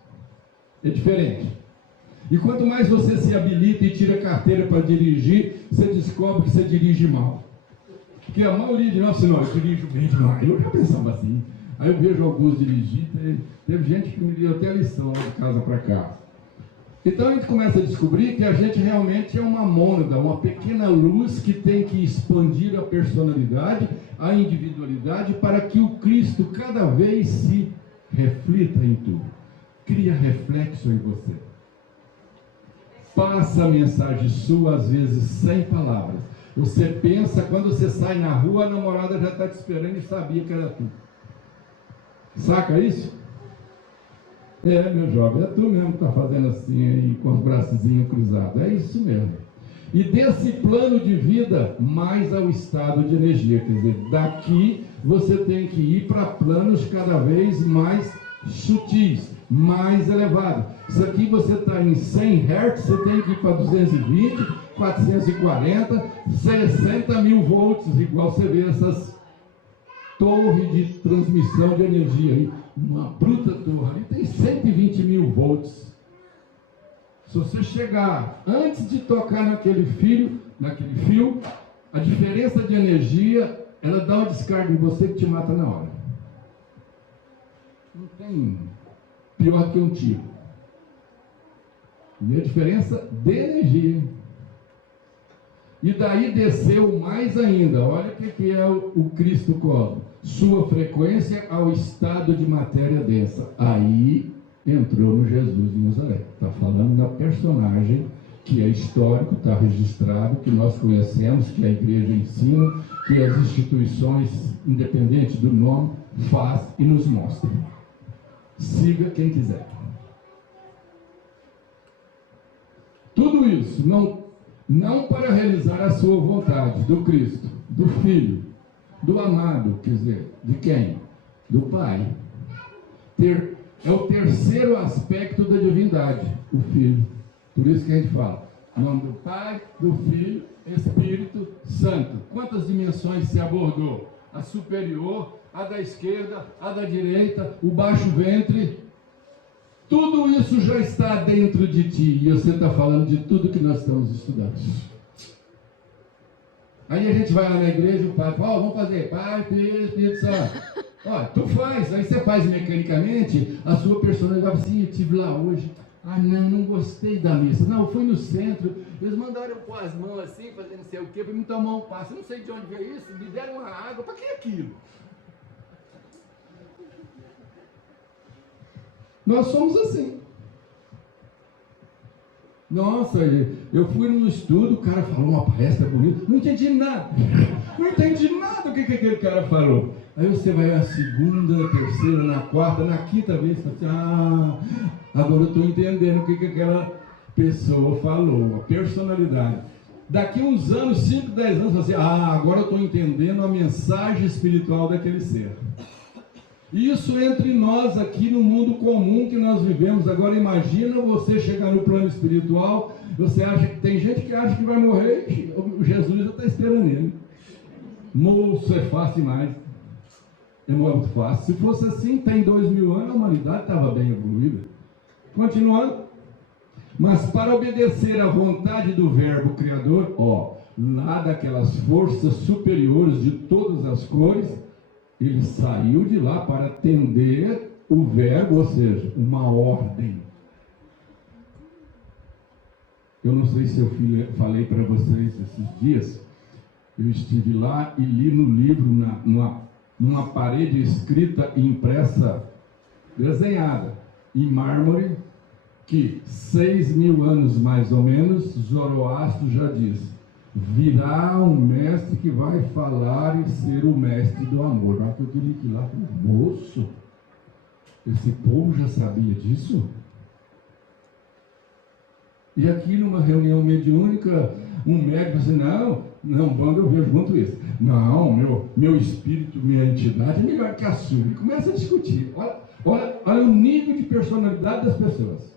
É diferente. E quanto mais você se habilita e tira a carteira para dirigir, você descobre que você dirige mal. Porque a maioria de nós, não, eu dirijo bem demais. Eu já pensava assim. Aí eu vejo alguns dirigir, teve gente que me deu até lição lá de casa para cá. Então a gente começa a descobrir que a gente realmente é uma mônada, uma pequena luz que tem que expandir a personalidade, a individualidade, para que o Cristo cada vez se reflita em tudo. Cria reflexo em você. Passa a mensagem sua, às vezes, sem palavras. Você pensa, quando você sai na rua, a namorada já está te esperando e sabia que era tu. Saca isso? É, meu jovem, é tu mesmo que está fazendo assim aí, com os braçozinhos cruzados. É isso mesmo. E desse plano de vida, mais ao estado de energia. Quer dizer, daqui você tem que ir para planos cada vez mais sutis, mais elevados. Isso aqui você está em 100 Hz, você tem que ir para 220, 440, 60 mil volts, igual você vê essas torres de transmissão de energia aí. Uma bruta torre, ali tem 120 mil volts. Se você chegar antes de tocar naquele fio, a diferença de energia, ela dá uma descarga em você que te mata na hora. Não tem pior que um tiro. E a diferença de energia. E daí desceu mais ainda. Olha o que é o Cristo cósmico. Sua frequência ao estado de matéria densa. Aí entrou no Jesus de Nazaré. Está falando da personagem que é histórico, está registrado, que nós conhecemos, que a igreja ensina, que as instituições, independente do nome, faz e nos mostra. Siga quem quiser. Tudo isso não para realizar a sua vontade, do Cristo, do Filho, do amado, quer dizer, de quem? Do Pai. É o terceiro aspecto da divindade, o Filho. Por isso que a gente fala, em nome do Pai, do Filho, Espírito Santo. Quantas dimensões se abordou? A superior, a da esquerda, a da direita, o baixo ventre. Tudo isso já está dentro de ti. E você está falando de tudo que nós estamos estudando. Aí a gente vai lá na igreja, o pai fala, vamos fazer Pai, Filho, Espírito Santo. Ó, tu faz, aí você faz mecanicamente, a sua personalidade vai assim, eu estive lá hoje. Ah, não gostei da missa. Não, fui no centro, eles mandaram pôr as mãos assim, fazer não sei o quê, para me tomar um passo. Eu não sei de onde veio isso, me deram uma água, para que aquilo? Nós somos assim. Nossa, eu fui num estudo, o cara falou uma palestra bonita, não entendi nada. Não entendi nada o que aquele cara falou. Aí você vai na segunda, na terceira, na quarta, na quinta vez, você fala assim, agora eu estou entendendo o que aquela pessoa falou, a personalidade. Daqui uns anos, 5, 10 anos, você agora eu estou entendendo a mensagem espiritual daquele ser. Isso entre nós aqui no mundo comum que nós vivemos. Agora imagina você chegar no plano espiritual, você acha que tem gente que acha que vai morrer, o Jesus já está esperando ele. Moço, é fácil demais. É muito fácil. Se fosse assim, tem 2000 anos, a humanidade estava bem evoluída. Continuando. Mas para obedecer à vontade do Verbo Criador, lá daquelas forças superiores de todas as cores, ele saiu de lá para atender o verbo, ou seja, uma ordem. Eu não sei se eu falei para vocês esses dias, eu estive lá e li no livro, numa parede escrita, impressa, desenhada, em mármore, que 6.000 anos mais ou menos, Zoroastro já disse, virá um mestre que vai falar e ser o mestre do amor. Na hora que eu queria ir lá, moço, esse povo já sabia disso? E aqui numa reunião mediúnica, um médico disse, não, quando eu vejo muito isso. Não, meu espírito, minha entidade é melhor que a sua. E começa a discutir. Olha o nível de personalidade das pessoas.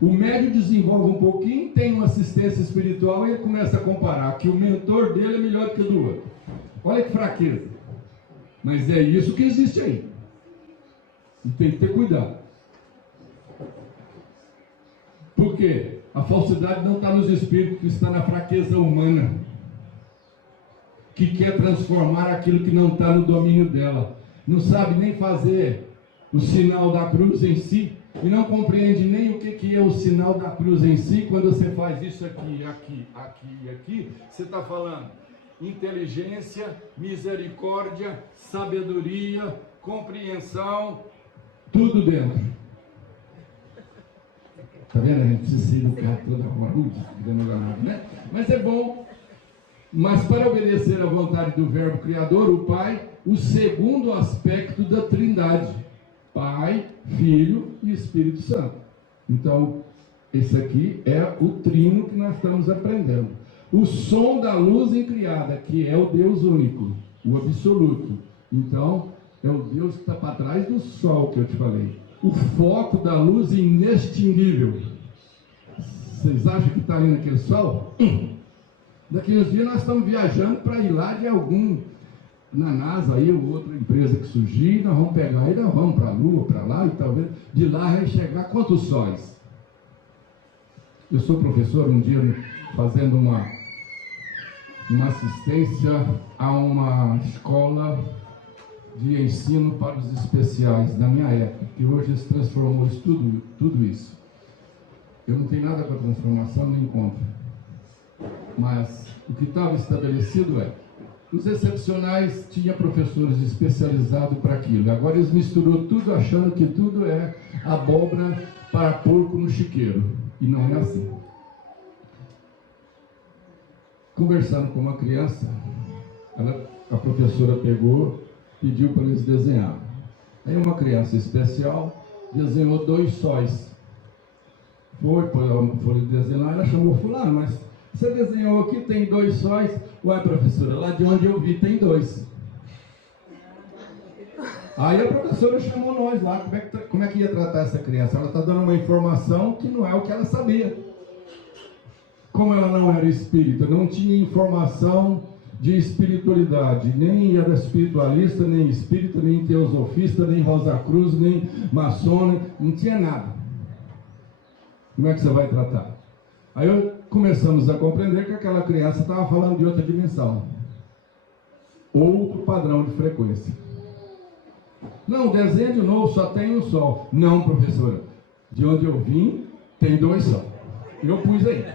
O médium desenvolve um pouquinho, tem uma assistência espiritual e ele começa a comparar que o mentor dele é melhor que o do outro. Olha que fraqueza. Mas é isso que existe aí. E tem que ter cuidado. Por quê? A falsidade não está nos espíritos, está na fraqueza humana, que quer transformar aquilo que não está no domínio dela. Não sabe nem fazer o sinal da cruz em si, e não compreende nem o que é o sinal da cruz em si. Quando você faz isso aqui, aqui, aqui e aqui, você está falando inteligência, misericórdia, sabedoria, compreensão, tudo dentro. Está vendo? A gente precisa ser educado toda hora, né? Mas é bom. Mas para obedecer à vontade do Verbo Criador, o Pai, o segundo aspecto da Trindade. Pai, Filho e Espírito Santo. Então, esse aqui é o trino que nós estamos aprendendo. O som da luz incriada, que é o Deus único, o absoluto. Então, é o Deus que está para trás do sol que eu te falei. O foco da luz inextinguível. Vocês acham que está ali naquele sol? Daqui uns dias nós estamos viajando para ir lá de algum... na NASA aí, ou outra empresa que surgir, nós vamos pegar e nós vamos para a Lua, para lá, e talvez de lá vai chegar quantos sóis? Eu sou professor, um dia fazendo uma assistência a uma escola de ensino para os especiais, na minha época, que hoje se transformou em tudo isso. Eu não tenho nada com a transformação nem contra. Mas o que estava estabelecido é, os excepcionais tinha professores especializados para aquilo. Agora eles misturou tudo achando que tudo é abóbora para porco no chiqueiro. E não é assim. Conversando com uma criança, a professora pegou, pediu para eles desenhar. Aí uma criança especial desenhou 2 sóis. Foi desenhar, ela chamou fulano, mas você desenhou aqui, tem 2 sóis. Ué, professora, lá de onde eu vi tem 2. Aí a professora chamou nós lá, como é que ia tratar essa criança? Ela está dando uma informação que não é o que ela sabia. Como ela não era espírita, não tinha informação de espiritualidade, nem era espiritualista, nem espírita, nem teosofista, nem Rosa Cruz, nem maçônica, não tinha nada. Como é que você vai tratar? Aí começamos a compreender que aquela criança estava falando de outra dimensão, outro padrão de frequência. Não, desenho de novo, só tem um sol. Não, professora, de onde eu vim tem 2 só. Eu pus aí.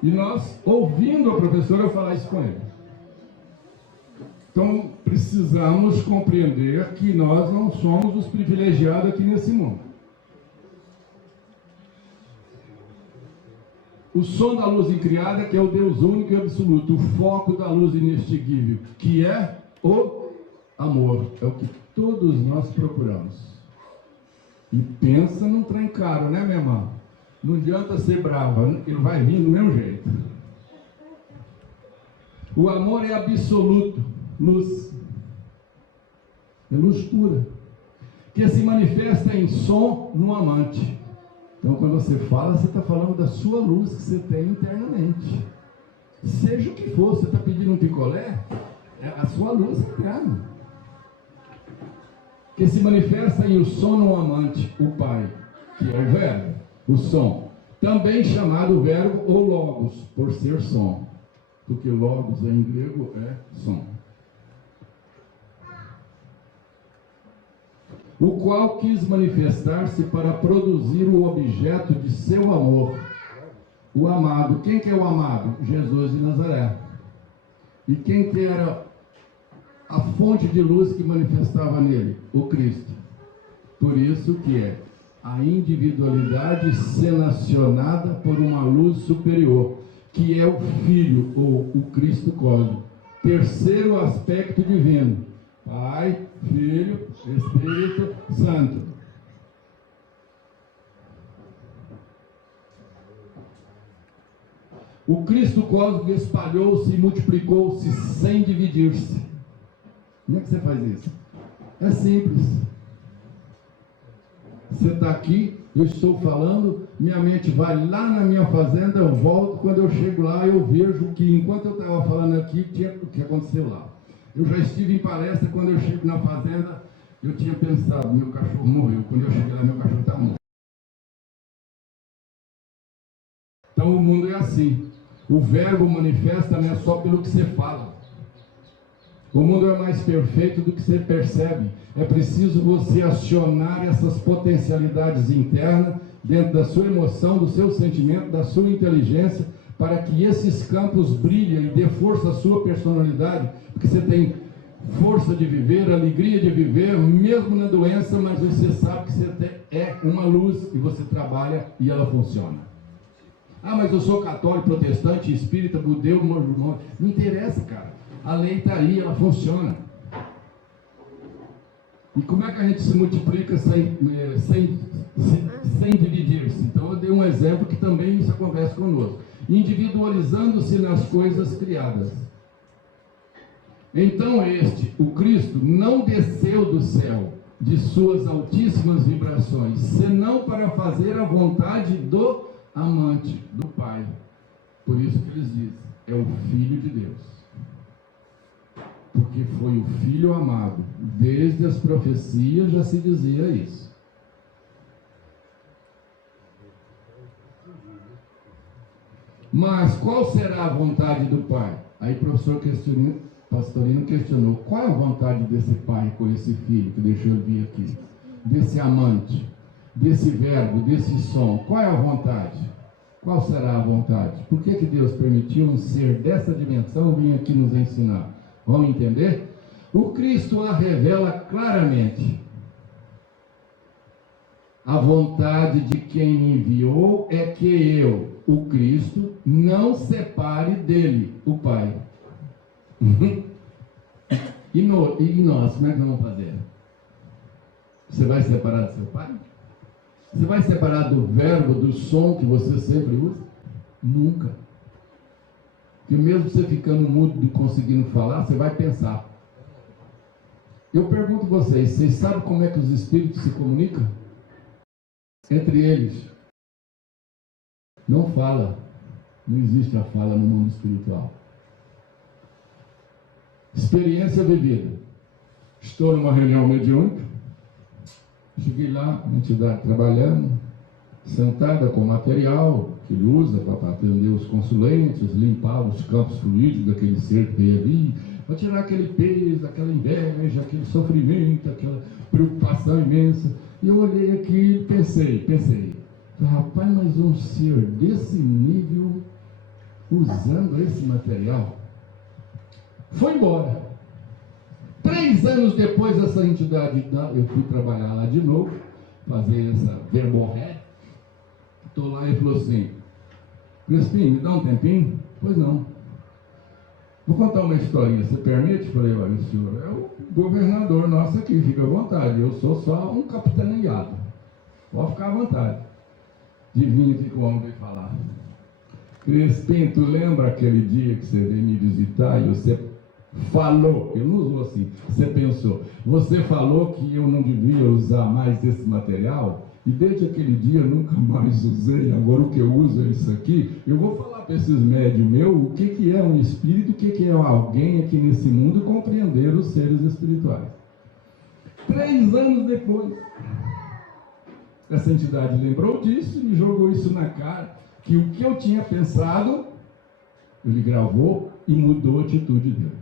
E nós, ouvindo a professora falar isso com ele. Então, precisamos compreender que nós não somos os privilegiados aqui nesse mundo. O som da luz incriada, que é o Deus único e absoluto, o foco da luz inextinguível, que é o amor. É o que todos nós procuramos. E pensa num trem caro, né, minha irmã? Não adianta ser brava, ele vai vir do mesmo jeito. O amor é absoluto, luz. É luz pura, que se manifesta em som no amante. Então, quando você fala, você está falando da sua luz que você tem internamente. Seja o que for, você está pedindo um picolé, é a sua luz interna. Que se manifesta em o som no amante, o Pai, que é o verbo, o som. Também chamado verbo ou logos, por ser som. Porque logos em grego é som. O qual quis manifestar-se para produzir o objeto de seu amor, o amado. Quem que é o amado? Jesus de Nazaré. E quem que era a fonte de luz que manifestava nele? O Cristo. Por isso que é a individualidade senacionada por uma luz superior, que é o Filho, ou o Cristo cósmico. Terceiro aspecto divino. Pai, Filho, Espírito Santo. O Cristo cósmico espalhou-se e multiplicou-se sem dividir-se. Como é que você faz isso? É simples. Você está aqui, eu estou falando, minha mente vai lá na minha fazenda, eu volto, quando eu chego lá eu vejo que enquanto eu estava falando aqui, tinha o que aconteceu lá. Eu já estive em palestra, quando eu chego na fazenda, eu tinha pensado, meu cachorro morreu. Quando eu cheguei lá, meu cachorro está morto. Então o mundo é assim. O verbo manifesta não é só pelo que você fala. O mundo é mais perfeito do que você percebe. É preciso você acionar essas potencialidades internas dentro da sua emoção, do seu sentimento, da sua inteligência, para que esses campos brilhem e dê força à sua personalidade, porque você tem força de viver, alegria de viver, mesmo na doença, mas você sabe que você é uma luz e você trabalha e ela funciona. Ah, mas eu sou católico, protestante, espírita, budeu, não interessa, cara. A lei está aí, ela funciona. E como é que a gente se multiplica sem dividir-se? Então eu dei um exemplo que também isso acontece conosco. Individualizando-se nas coisas criadas. Então o Cristo, não desceu do céu de suas altíssimas vibrações, senão para fazer a vontade do amante, do Pai. Por isso que eles dizem, é o Filho de Deus. Porque foi o Filho amado. Desde as profecias já se dizia isso. Mas qual será a vontade do Pai? Aí o professor Pastorino questionou, qual é a vontade desse pai com esse filho que deixou ele vir aqui? Desse amante? desse verbo, desse som? Qual é a vontade? Qual será a vontade? Por que Deus permitiu um ser dessa dimensão vir aqui nos ensinar? Vamos entender? O Cristo a revela claramente. A vontade de quem me enviou é que eu, o Cristo, não separe dele, o Pai. E nós, como é que nós vamos fazer? Você vai separar do seu Pai? Você vai separar do verbo, do som que você sempre usa? Nunca. Porque mesmo você ficando mudo e conseguindo falar, você vai pensar. Eu pergunto a vocês sabem como é que os espíritos se comunicam? Entre eles. Não fala. Não existe a fala no mundo espiritual. Experiência vivida. Estou numa reunião mediúnica. Cheguei lá, a entidade trabalhando, sentada com material que ele usa para atender os consulentes, limpar os campos fluídicos daquele ser que veio ali, para tirar aquele peso, aquela inveja, aquele sofrimento, aquela preocupação imensa. E eu olhei aqui e pensei, rapaz, mas um ser desse nível usando esse material foi embora. 3 anos depois dessa entidade, eu fui trabalhar lá de novo, fazer essa verborré. Estou lá e falou assim: Crespim, me dá um tempinho? Pois não. Vou contar uma historinha, você permite? Falei, olha, o senhor é o governador nosso aqui, fica à vontade. Eu sou só um capitaneado. Pode ficar à vontade. Adivinha o que o homem veio falar? Crespim, tu lembra aquele dia que você veio me visitar e você falou, eu não uso assim, você pensou, você falou que eu não devia usar mais esse material, e desde aquele dia eu nunca mais usei, agora o que eu uso é isso aqui. Eu vou falar para esses médios meus o que é um espírito, o que é alguém aqui nesse mundo compreender os seres espirituais. 3 anos depois, essa entidade lembrou disso e me jogou isso na cara, que o que eu tinha pensado, ele gravou e mudou a atitude dele.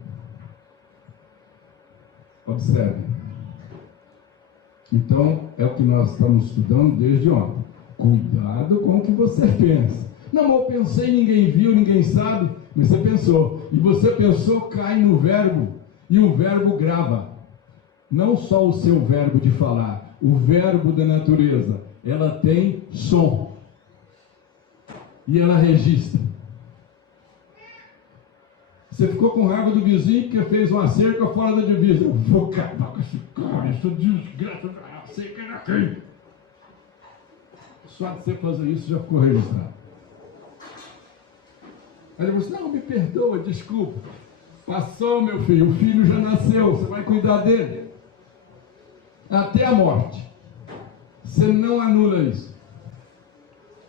Observe. Então, é o que nós estamos estudando desde ontem. Cuidado com o que você pensa. Não, mas eu pensei, ninguém viu, ninguém sabe. Mas você pensou. E você pensou, cai no verbo. E o verbo grava. Não só o seu verbo de falar. O verbo da natureza. Ela tem som. E ela registra. Você ficou com raiva do vizinho porque fez uma cerca fora da divisa. Eu vou acabar com esse cara, essa desgraça, sei que era quem. Só de você fazer isso já ficou registrado. Aí ele falou assim, não, me perdoa, desculpa. Passou, meu filho, o filho já nasceu, você vai cuidar dele. Até a morte. Você não anula isso.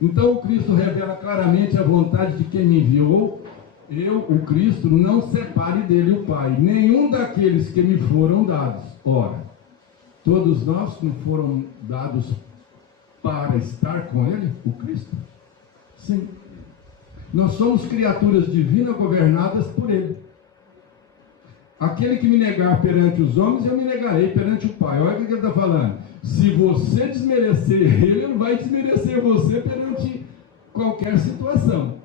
Então o Cristo revela claramente a vontade de quem me enviou. Eu, o Cristo, não separe dele o Pai, nenhum daqueles que me foram dados. Ora, todos nós não foram dados para estar com ele, o Cristo? Sim. Nós somos criaturas divinas governadas por ele. Aquele que me negar perante os homens, eu me negarei perante o Pai. Olha o que ele está falando. Se você desmerecer ele, ele vai desmerecer você perante qualquer situação.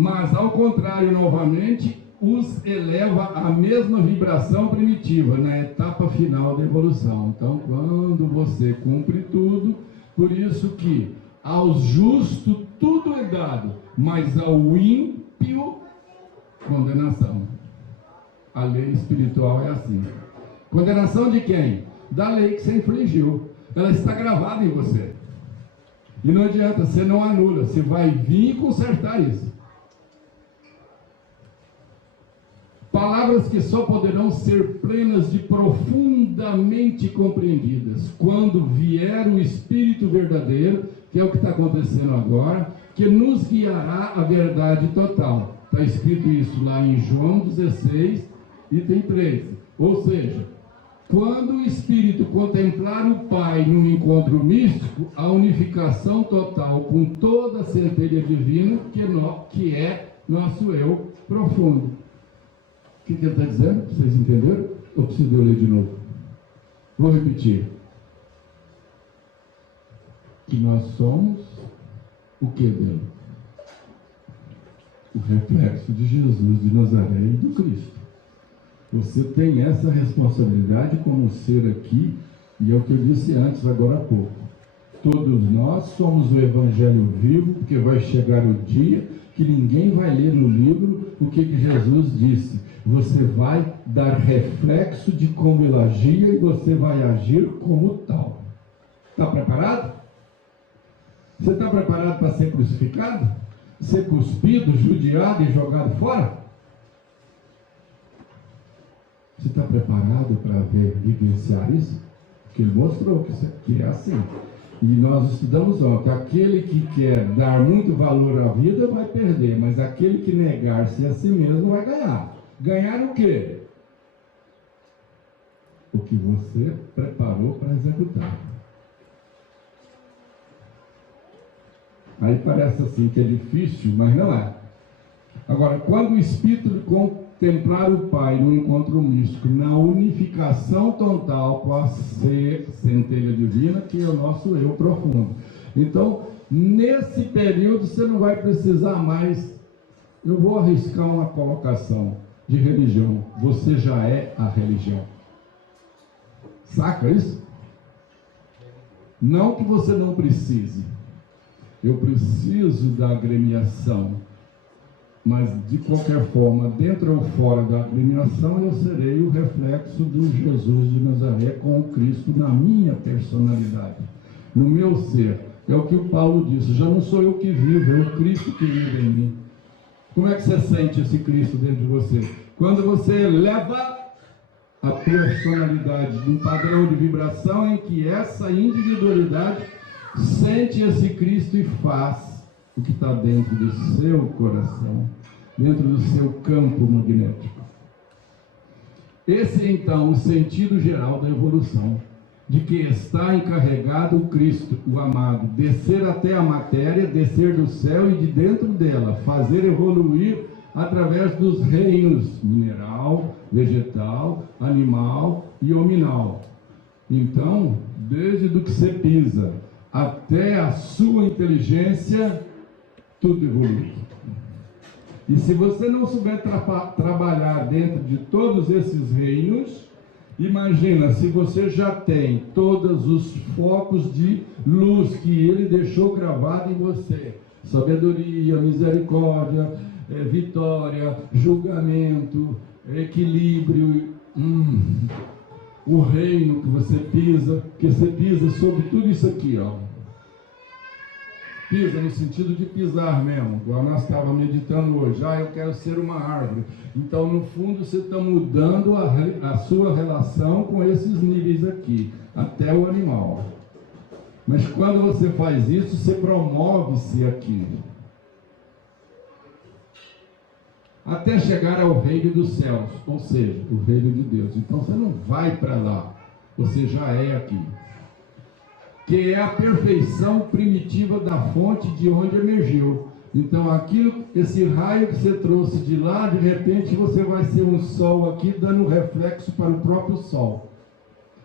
Mas, ao contrário, novamente, os eleva à mesma vibração primitiva, na etapa final da evolução. Então, quando você cumpre tudo, por isso que aos justos tudo é dado, mas ao ímpio, condenação. A lei espiritual é assim. Condenação de quem? Da lei que você infligiu. Ela está gravada em você. E não adianta, você não anula, você vai vir consertar isso. Palavras que só poderão ser plenas de profundamente compreendidas quando vier o Espírito verdadeiro, que é o que está acontecendo agora, que nos guiará à verdade total. Está escrito isso lá em João 16, item 13. Ou seja, quando o Espírito contemplar o Pai num encontro místico, a unificação total com toda a centelha divina, que é nosso eu profundo. O que ele está dizendo? Vocês entenderam? Ou preciso eu ler de novo? Vou repetir. que nós somos o que dele? O reflexo de Jesus de Nazaré e do Cristo. Você tem essa responsabilidade como ser aqui, e é o que eu disse antes, agora há pouco. Todos nós somos o Evangelho vivo, porque vai chegar o dia que ninguém vai ler no livro o que Jesus disse. Você vai dar reflexo de como ele agia e você vai agir como tal. Está preparado? Você está preparado para ser crucificado? Ser cuspido, judiado e jogado fora? Você está preparado para vivenciar isso? Porque ele mostrou que é assim. E nós estudamos ontem, aquele que quer dar muito valor à vida vai perder, mas aquele que negar-se a si mesmo vai ganhar. Ganhar o quê? O que você preparou para executar. Aí parece assim que é difícil, mas não é. Agora, quando o Espírito contemplar o Pai no encontro místico, na unificação total com a centelha divina, que é o nosso eu profundo. Então, nesse período, você não vai precisar mais, eu vou arriscar uma colocação de religião. Você já é a religião. Saca isso? Não que você não precise. Eu preciso da agremiação, mas de qualquer forma, dentro ou fora da agremiação, eu serei o reflexo do Jesus de Nazaré com o Cristo na minha personalidade, no meu ser. É o que o Paulo disse, já não sou eu que vivo, é o Cristo que vive em mim. Como é que você sente esse Cristo dentro de você? Quando você leva a personalidade de um padrão de vibração em que essa individualidade sente esse Cristo e faz o que está dentro do seu coração, dentro do seu campo magnético. Esse é então o sentido geral da evolução, de que está encarregado o Cristo, o amado, descer até a matéria, descer do céu e de dentro dela, fazer evoluir através dos reinos mineral, vegetal, animal e hominal. Então, desde do que você pisa até a sua inteligência, tudo evolui. E se você não souber trabalhar dentro de todos esses reinos, imagina se você já tem todos os focos de luz que ele deixou gravado em você: sabedoria, misericórdia, vitória, julgamento, equilíbrio, o reino que você pisa sobre tudo isso aqui, ó. Pisa no sentido de pisar mesmo, igual nós estávamos meditando hoje. Eu quero ser uma árvore. Então, no fundo, você está mudando a sua relação com esses níveis aqui, até o animal. Mas quando você faz isso, você promove-se aqui, até chegar ao reino dos céus, ou seja, o reino de Deus. Então, você não vai para lá, você já é aqui. Que é a perfeição primitiva da fonte de onde emergiu. Então, esse raio que você trouxe de lá, de repente você vai ser um sol aqui, dando reflexo para o próprio sol.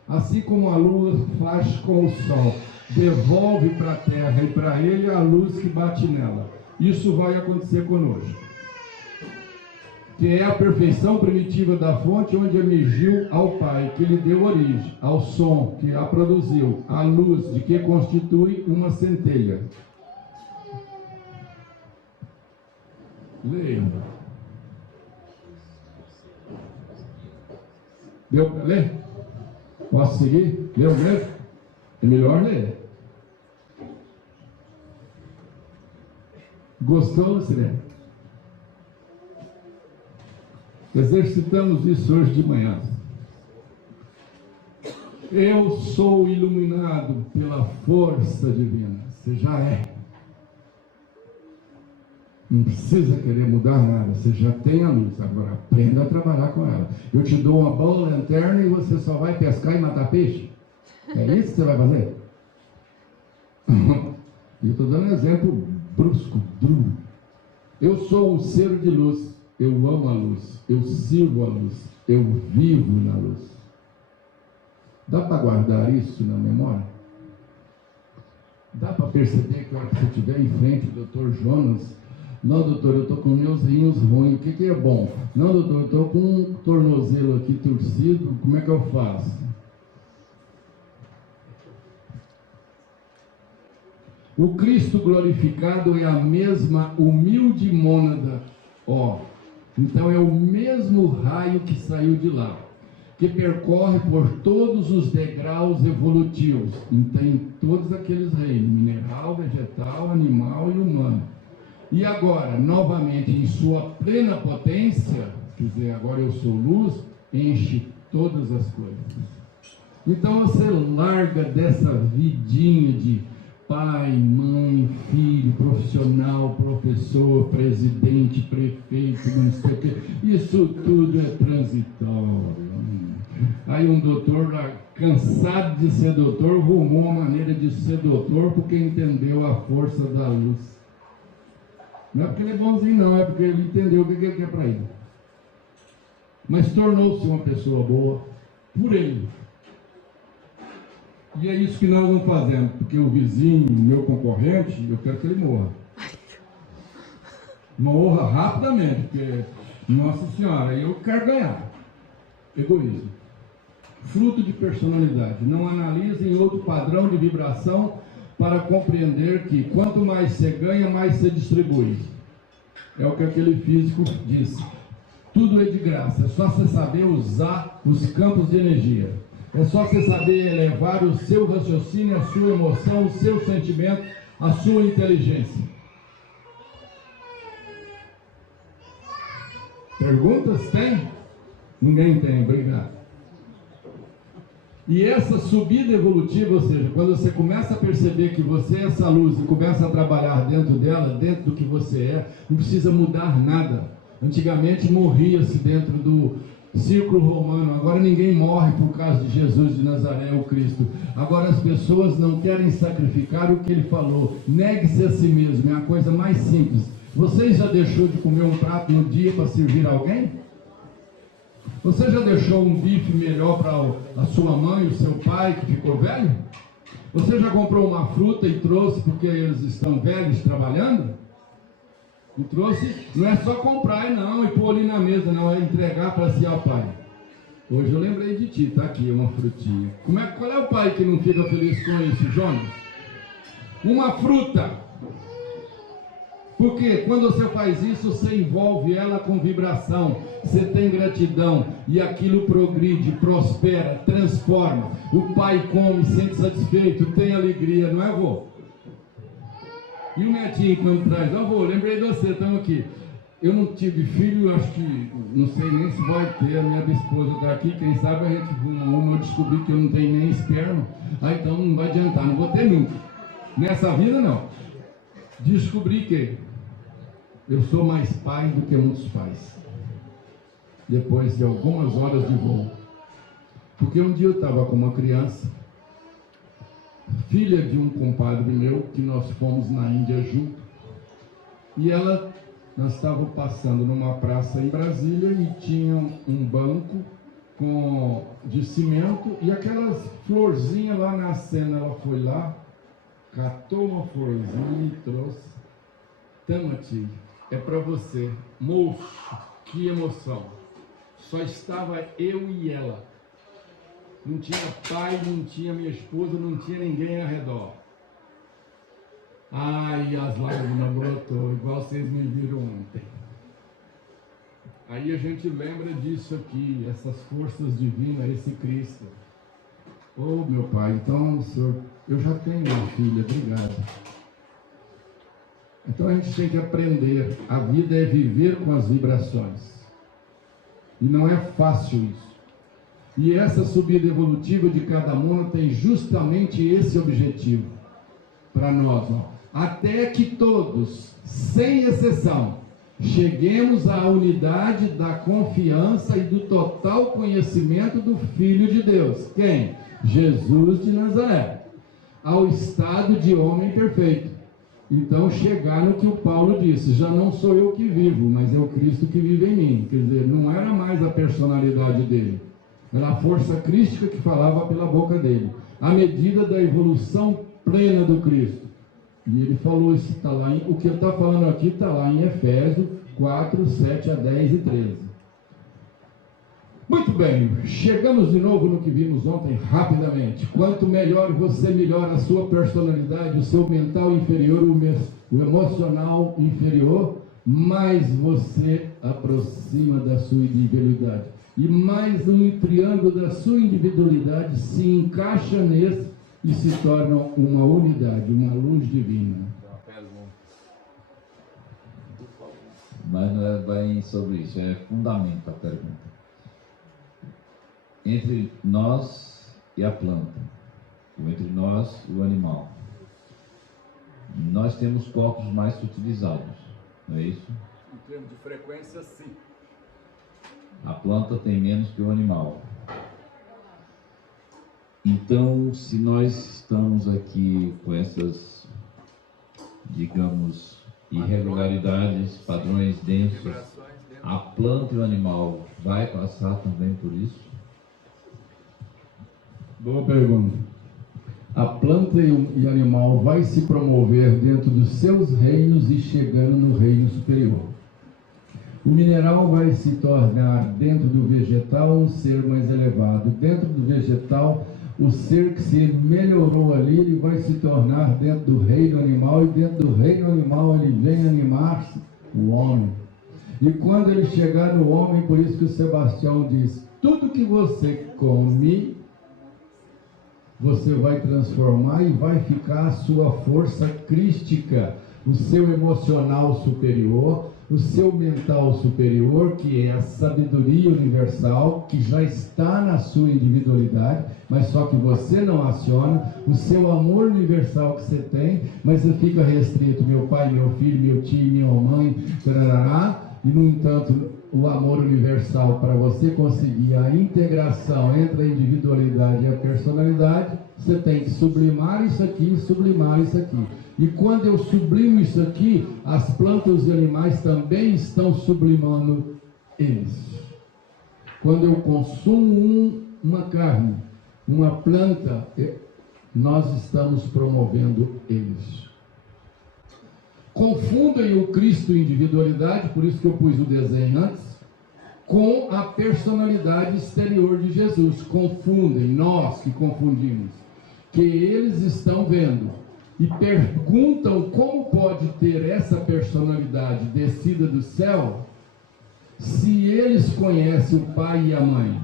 Assim como a lua faz com o sol, devolve para a terra e para ele a luz que bate nela. Isso vai acontecer conosco. Que é a perfeição primitiva da fonte onde emergiu ao Pai, que lhe deu origem, ao som que a produziu, à luz de que constitui uma centelha. Leia. Deu para ler? Posso seguir? Leu mesmo? É melhor ler. Gostou, Sirene? Exercitamos isso hoje de manhã. Eu sou iluminado pela força divina. Você já é. Não precisa querer mudar nada. Você já tem a luz. Agora aprenda a trabalhar com ela. Eu te dou uma boa lanterna e você só vai pescar e matar peixe? É isso que você vai fazer? Eu estou dando um exemplo brusco, duro. Eu sou um ser de luz. Eu amo a luz, eu sirvo a luz, eu vivo na luz. Dá para guardar isso na memória? Dá para perceber que a hora que você estiver em frente do Dr. Jonas, não, doutor, eu estou com meus rins ruins, o que é bom? Não, doutor, eu estou com um tornozelo aqui torcido, como é que eu faço? O Cristo glorificado é a mesma humilde mônada, ó. Então é o mesmo raio que saiu de lá, que percorre por todos os degraus evolutivos. Então, em todos aqueles reinos, mineral, vegetal, animal e humano. E agora, novamente, em sua plena potência, quer dizer, agora eu sou luz, enche todas as coisas. Então você larga dessa vidinha de pai, mãe, filho, profissional, professor, presidente, prefeito, não sei o quê. Isso tudo é transitório. Aí um doutor, cansado de ser doutor, arrumou uma maneira de ser doutor porque entendeu a força da luz. Não é porque ele é bonzinho, não, é porque ele entendeu o que ele quer para ele. Mas tornou-se uma pessoa boa por ele. E é isso que nós não fazemos, porque o vizinho, meu concorrente, eu quero que ele morra. Morra rapidamente, porque, nossa senhora, eu quero ganhar. Egoísmo. Fruto de personalidade. Não analisem outro padrão de vibração para compreender que quanto mais você ganha, mais você distribui. É o que aquele físico disse. Tudo é de graça, é só você saber usar os campos de energia. É só você saber elevar o seu raciocínio, a sua emoção, o seu sentimento, a sua inteligência. Perguntas tem? Ninguém tem, obrigado. E essa subida evolutiva, ou seja, quando você começa a perceber que você é essa luz e começa a trabalhar dentro dela, dentro do que você é, não precisa mudar nada. Antigamente morria-se dentro do círculo romano, agora ninguém morre por causa de Jesus de Nazaré, o Cristo. Agora as pessoas não querem sacrificar o que ele falou. Negue-se a si mesmo, é a coisa mais simples. Você já deixou de comer um prato no dia para servir alguém? Você já deixou um bife melhor para a sua mãe, o seu pai que ficou velho? Você já comprou uma fruta e trouxe porque eles estão velhos trabalhando? E trouxe, não é só comprar não, e pôr ali na mesa, não, é entregar para si ao pai. Hoje eu lembrei de ti, tá aqui uma frutinha. Qual é o pai que não fica feliz com isso, Jonas? Uma fruta. Porque quando você faz isso, você envolve ela com vibração, você tem gratidão e aquilo progride, prospera, transforma. O pai come, sente satisfeito, tem alegria, não é, vô? E o netinho quando traz, vô, lembrei de você, estamos aqui. Eu não tive filho, acho que, não sei nem se vai ter, a minha esposa está aqui, quem sabe a gente eu descobri que eu não tenho nem esperma, aí então não vai adiantar, não vou ter nunca. Nessa vida não. Descobri que eu sou mais pai do que muitos pais. Depois de algumas horas de voo. Porque um dia eu estava com uma criança, filha de um compadre meu, que nós fomos na Índia junto. E nós estávamos passando numa praça em Brasília e tinha um banco de cimento e aquelas florzinhas lá nascendo. Ela foi lá, catou uma florzinha e trouxe. Tamati, é para você. Moço, que emoção. Só estava eu e ela. Não tinha pai, não tinha minha esposa, não tinha ninguém ao redor. Ai, as lágrimas brotou, igual vocês me viram ontem. Aí a gente lembra disso aqui, essas forças divinas, esse Cristo. Oh, meu pai, então, senhor, eu já tenho uma filha, obrigado. Então a gente tem que aprender, a vida é viver com as vibrações. E não é fácil isso. E essa subida evolutiva de cada mundo tem justamente esse objetivo para nós, ó. Até que todos, sem exceção, cheguemos à unidade da confiança e do total conhecimento do Filho de Deus. Quem? Jesus de Nazaré. Ao estado de homem perfeito. Então chegar no que o Paulo disse, já não sou eu que vivo, mas é o Cristo que vive em mim. Quer dizer, não era mais a personalidade dele. Era a força crística que falava pela boca dele. À medida da evolução plena do Cristo. E ele falou isso, tá lá o que ele está falando aqui está lá em Efésios 4, 7 a 10 e 13. Muito bem, chegamos de novo no que vimos ontem, rapidamente. Quanto melhor você melhora a sua personalidade, o seu mental inferior, o emocional inferior, mais você aproxima da sua individualidade. E mais um triângulo da sua individualidade se encaixa nesse e se torna uma unidade, uma luz divina. Mas não é bem sobre isso, é fundamento a pergunta. Entre nós e a planta, ou entre nós e o animal, nós temos corpos mais utilizados, não é isso? Em termos de frequência, sim. A planta tem menos que o animal. Então, se nós estamos aqui com essas, digamos, irregularidades, padrões densos, a planta e o animal vai passar também por isso? Boa pergunta. A planta e o animal vai se promover dentro dos seus reinos e chegando no reino superior. O mineral vai se tornar dentro do vegetal um ser mais elevado. Dentro do vegetal, o ser que se melhorou ali, ele vai se tornar dentro do reino animal, e dentro do reino animal ele vem animar-se o homem. E quando ele chegar no homem, por isso que o Sebastião diz, tudo que você come, você vai transformar e vai ficar a sua força crística, o seu emocional superior, o seu mental superior, que é a sabedoria universal, que já está na sua individualidade, mas só que você não aciona, o seu amor universal que você tem, mas você fica restrito, meu pai, meu filho, meu tio, minha mãe, tarará, e no entanto, o amor universal, para você conseguir a integração entre a individualidade e a personalidade, você tem que sublimar isso aqui e sublimar isso aqui. E quando eu sublimo isso aqui, as plantas e animais também estão sublimando eles. Quando eu consumo uma carne, uma planta, nós estamos promovendo eles. Confundem o Cristo individualidade, por isso que eu pus o desenho antes, com a personalidade exterior de Jesus. Confundem, nós que confundimos, que eles estão vendo e perguntam como pode ter essa personalidade descida do céu se eles conhecem o pai e a mãe.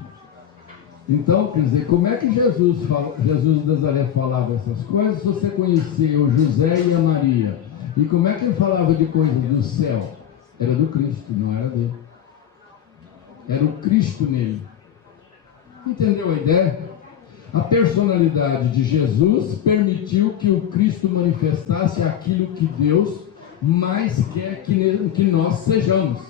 Então, quer dizer, como é que Jesus de Nazaré falava essas coisas se você conhecia o José e a Maria? E como é que ele falava de coisas do céu? Era do Cristo, não era dele. Era o Cristo nele. Entendeu a ideia? A personalidade de Jesus permitiu que o Cristo manifestasse aquilo que Deus mais quer que nós sejamos.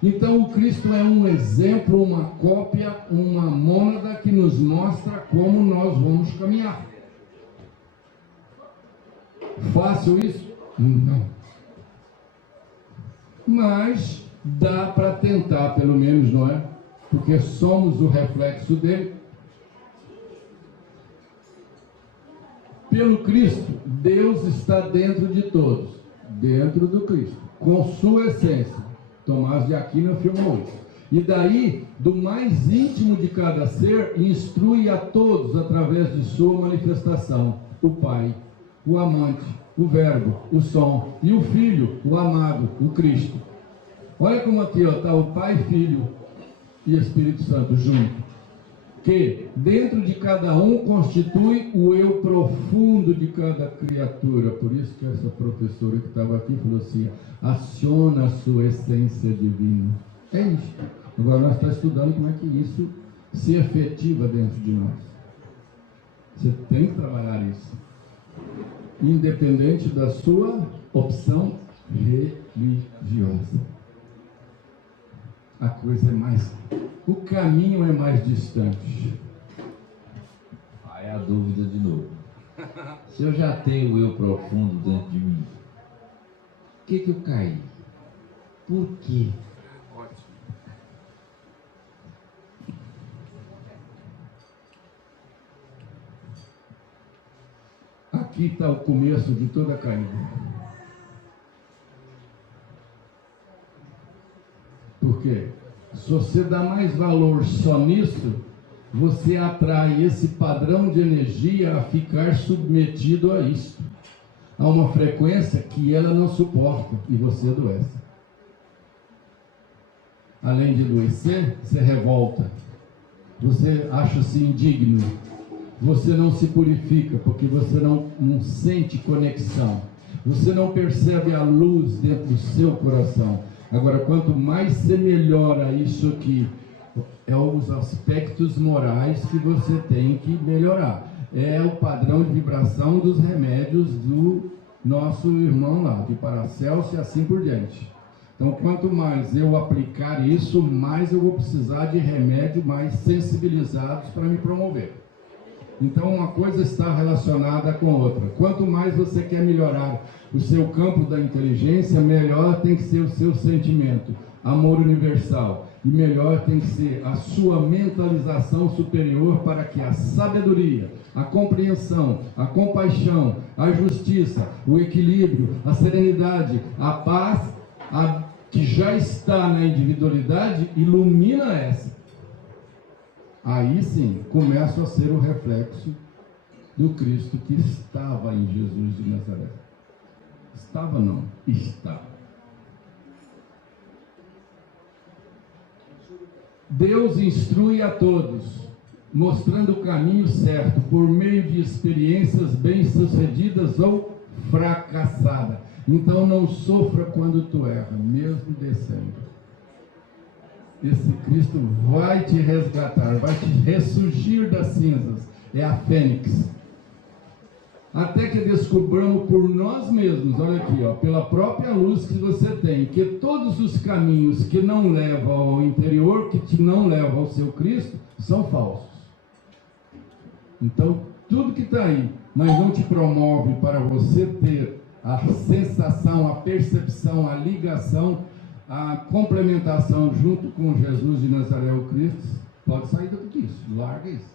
Então o Cristo é um exemplo, uma cópia, uma mônada que nos mostra como nós vamos caminhar. Fácil isso? Não. Mas dá para tentar, pelo menos, não é? Porque somos o reflexo dele. Pelo Cristo, Deus está dentro de todos, dentro do Cristo, com sua essência. Tomás de Aquino afirmou isso. E daí, do mais íntimo de cada ser, instrui a todos através de sua manifestação, o Pai, o amante, o verbo, o som, e o Filho, o amado, o Cristo. Olha como aqui está o Pai, Filho e Espírito Santo junto. Que dentro de cada um constitui o eu profundo de cada criatura. Por isso que essa professora que estava aqui falou assim, aciona a sua essência divina. É isso. Agora nós estamos estudando como é que isso se efetiva dentro de nós. Você tem que trabalhar isso. Independente da sua opção religiosa. A coisa é mais... O caminho é mais distante. Aí a dúvida de novo. Se eu já tenho o eu profundo dentro de mim, por que eu caí? Por quê? Aqui está o começo de toda a caída. Por quê? Se você dá mais valor só nisso, você atrai esse padrão de energia a ficar submetido a isso, a uma frequência que ela não suporta, e você adoece. Além de adoecer, você revolta, você acha-se indigno, você não se purifica, porque você não sente conexão, você não percebe a luz dentro do seu coração. Agora, quanto mais você melhora isso aqui, é os aspectos morais que você tem que melhorar. É o padrão de vibração dos remédios do nosso irmão lá, de Paracelso e assim por diante. Então, quanto mais eu aplicar isso, mais eu vou precisar de remédios mais sensibilizados para me promover. Então, uma coisa está relacionada com a outra. Quanto mais você quer melhorar o seu campo da inteligência, melhor tem que ser o seu sentimento, amor universal. E melhor tem que ser a sua mentalização superior, para que a sabedoria, a compreensão, a compaixão, a justiça, o equilíbrio, a serenidade, a paz, que já está na individualidade, ilumina essa. Aí sim, começa a ser o reflexo do Cristo que estava em Jesus de Nazaré. Estava não, está. Deus instrui a todos, mostrando o caminho certo, por meio de experiências bem-sucedidas ou fracassadas. Então não sofra quando tu erra, mesmo descendo. Esse Cristo vai te resgatar, vai te ressurgir das cinzas. É a fênix. Até que descobramos por nós mesmos, olha aqui, ó, pela própria luz que você tem, que todos os caminhos que não levam ao interior, que te não levam ao seu Cristo, são falsos. Então, tudo que está aí, mas não te promove para você ter a sensação, a percepção, a ligação, a complementação junto com Jesus de Nazaré, o Cristo, pode sair disso, larga isso.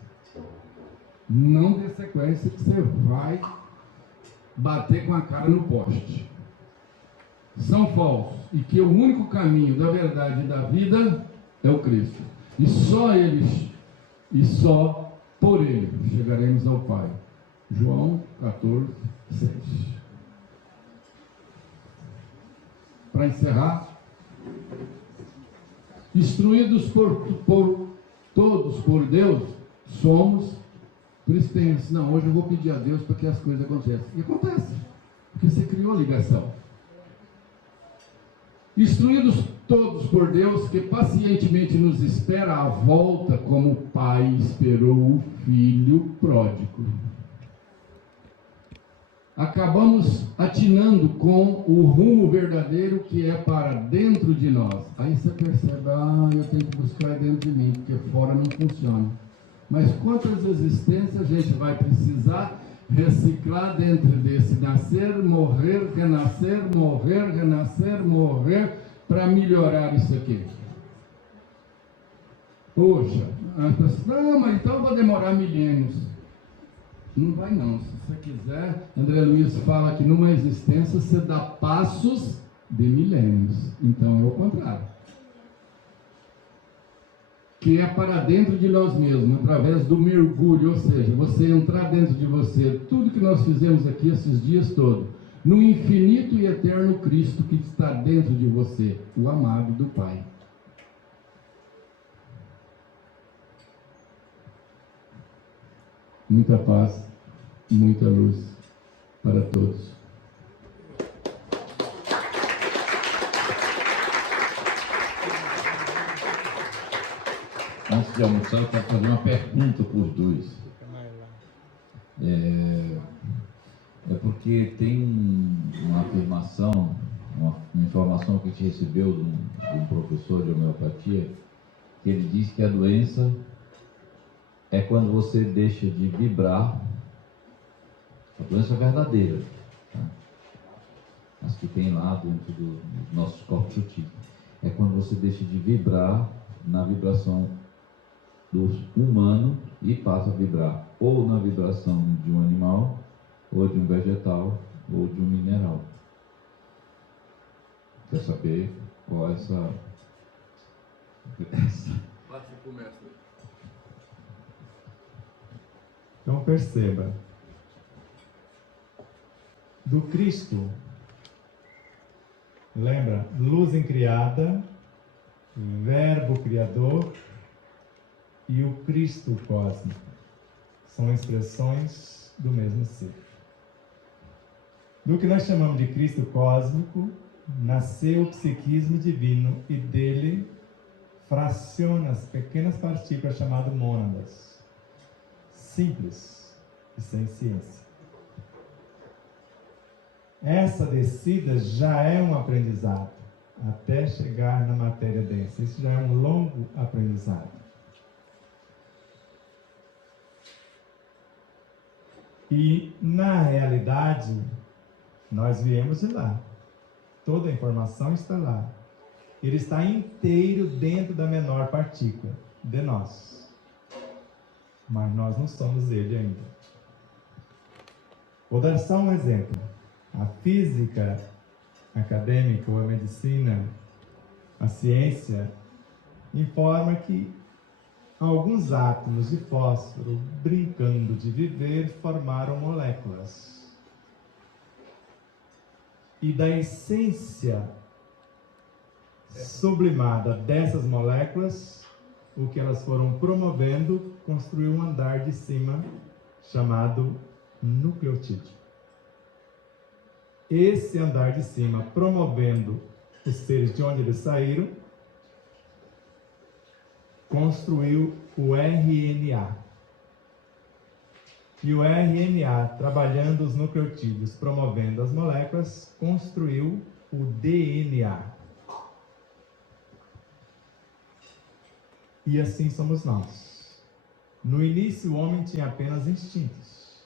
Não dê sequência que você vai bater com a cara no poste. São falsos, e que o único caminho da verdade e da vida é o Cristo. E só Ele, e só por Ele chegaremos ao Pai. João 14, 6. Para encerrar, instruídos por todos por Deus, somos. Por isso tem assim, não, hoje eu vou pedir a Deus para que as coisas aconteçam. E acontece, porque você criou a ligação. Instruídos todos por Deus, que pacientemente nos espera à volta, como o Pai esperou o Filho pródigo. Acabamos atinando com o rumo verdadeiro que é para dentro de nós. Aí você percebe, eu tenho que buscar dentro de mim, porque fora não funciona. Mas quantas existências a gente vai precisar reciclar dentro desse nascer, morrer, renascer, morrer, para melhorar isso aqui? Poxa, não, mas então vai demorar milênios. Não vai não, se você quiser, André Luiz fala que numa existência você dá passos de milênios, então é o contrário. Que é para dentro de nós mesmos, através do mergulho, ou seja, você entrar dentro de você, tudo que nós fizemos aqui esses dias todos, no infinito e eterno Cristo que está dentro de você, o amado do Pai. Muita paz, muita luz para todos. Antes de almoçar, eu quero fazer uma pergunta para os dois. É porque tem uma afirmação, uma informação que a gente recebeu de um professor de homeopatia, que ele diz que a doença é quando você deixa de vibrar, a doença verdadeira, tá? As que tem lá dentro dos nossos corpos sutis, é quando você deixa de vibrar na vibração do humano e passa a vibrar ou na vibração de um animal ou de um vegetal, ou de um mineral. Quer saber qual é essa... Então perceba, do Cristo, lembra, luz incriada, verbo criador e o Cristo cósmico. São expressões do mesmo ser. Do que nós chamamos de Cristo cósmico, nasceu o psiquismo divino e dele fraciona as pequenas partículas chamadas mônadas. Simples e sem ciência. Essa descida já é um aprendizado, até chegar na matéria densa. Isso já é um longo aprendizado. E, na realidade, nós viemos de lá. Toda a informação está lá. Ele está inteiro dentro da menor partícula, de nós. Mas nós não somos ele ainda. Vou dar só um exemplo. A física acadêmica, ou a medicina, a ciência, informa que alguns átomos de fósforo, brincando de viver, formaram moléculas. E da essência sublimada dessas moléculas, o que elas foram promovendo, construiu um andar de cima chamado nucleotídeo. Esse andar de cima, promovendo os seres de onde eles saíram, construiu o RNA. E o RNA, trabalhando os nucleotídeos, promovendo as moléculas, construiu o DNA. E assim somos nós. No início, o homem tinha apenas instintos.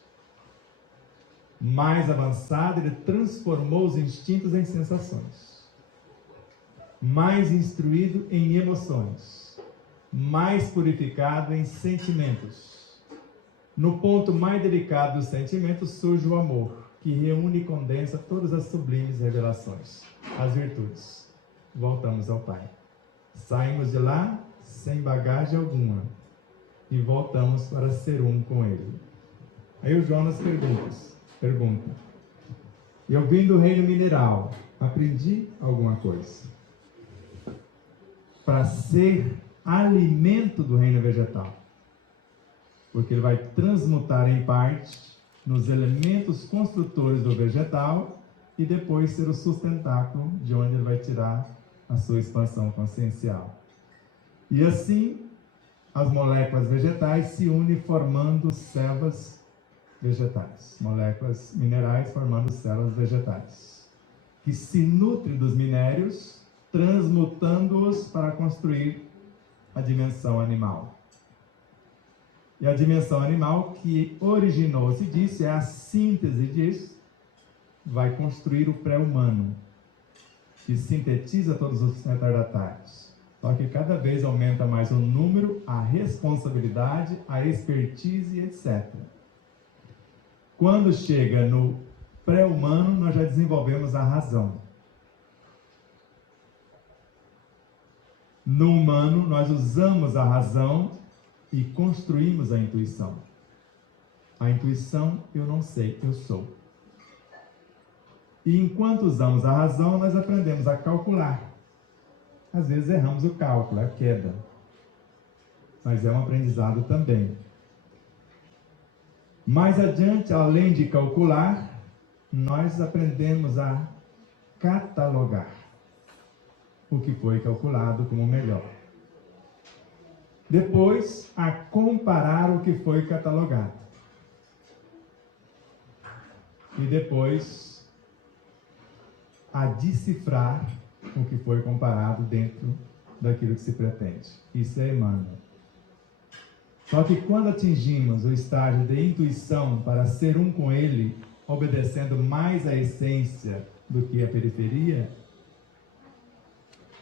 Mais avançado, ele transformou os instintos em sensações. Mais instruído em emoções. Mais purificado em sentimentos. No ponto mais delicado dos sentimentos surge o amor, que reúne e condensa todas as sublimes revelações, as virtudes. Voltamos ao Pai. Saímos de lá sem bagagem alguma e voltamos para ser um com Ele. Aí o Jonas pergunta: eu vim do reino mineral, aprendi alguma coisa para ser alimento do reino vegetal? Porque ele vai transmutar em parte nos elementos construtores do vegetal e depois ser o sustentáculo de onde ele vai tirar a sua expansão consciencial. E assim, as moléculas vegetais se unem formando células vegetais. Moléculas minerais formando células vegetais. Que se nutrem dos minérios, transmutando-os para construir a dimensão animal. E a dimensão animal que originou, se disse, é a síntese disso, vai construir o pré-humano, que sintetiza todos os retardatários. Só que cada vez aumenta mais o número, a responsabilidade, a expertise, etc. Quando chega no pré-humano, nós já desenvolvemos a razão. No humano, nós usamos a razão e construímos a intuição. A intuição, eu não sei, eu sou. E enquanto usamos a razão, nós aprendemos a calcular. Às vezes erramos o cálculo, a queda. Mas é um aprendizado também. Mais adiante, além de calcular, nós aprendemos a catalogar o que foi calculado como melhor. Depois, a comparar o que foi catalogado. E depois, a decifrar o que foi comparado dentro daquilo que se pretende. Isso é Emmanuel. Só que quando atingimos o estágio de intuição para ser um com ele, obedecendo mais à essência do que à periferia,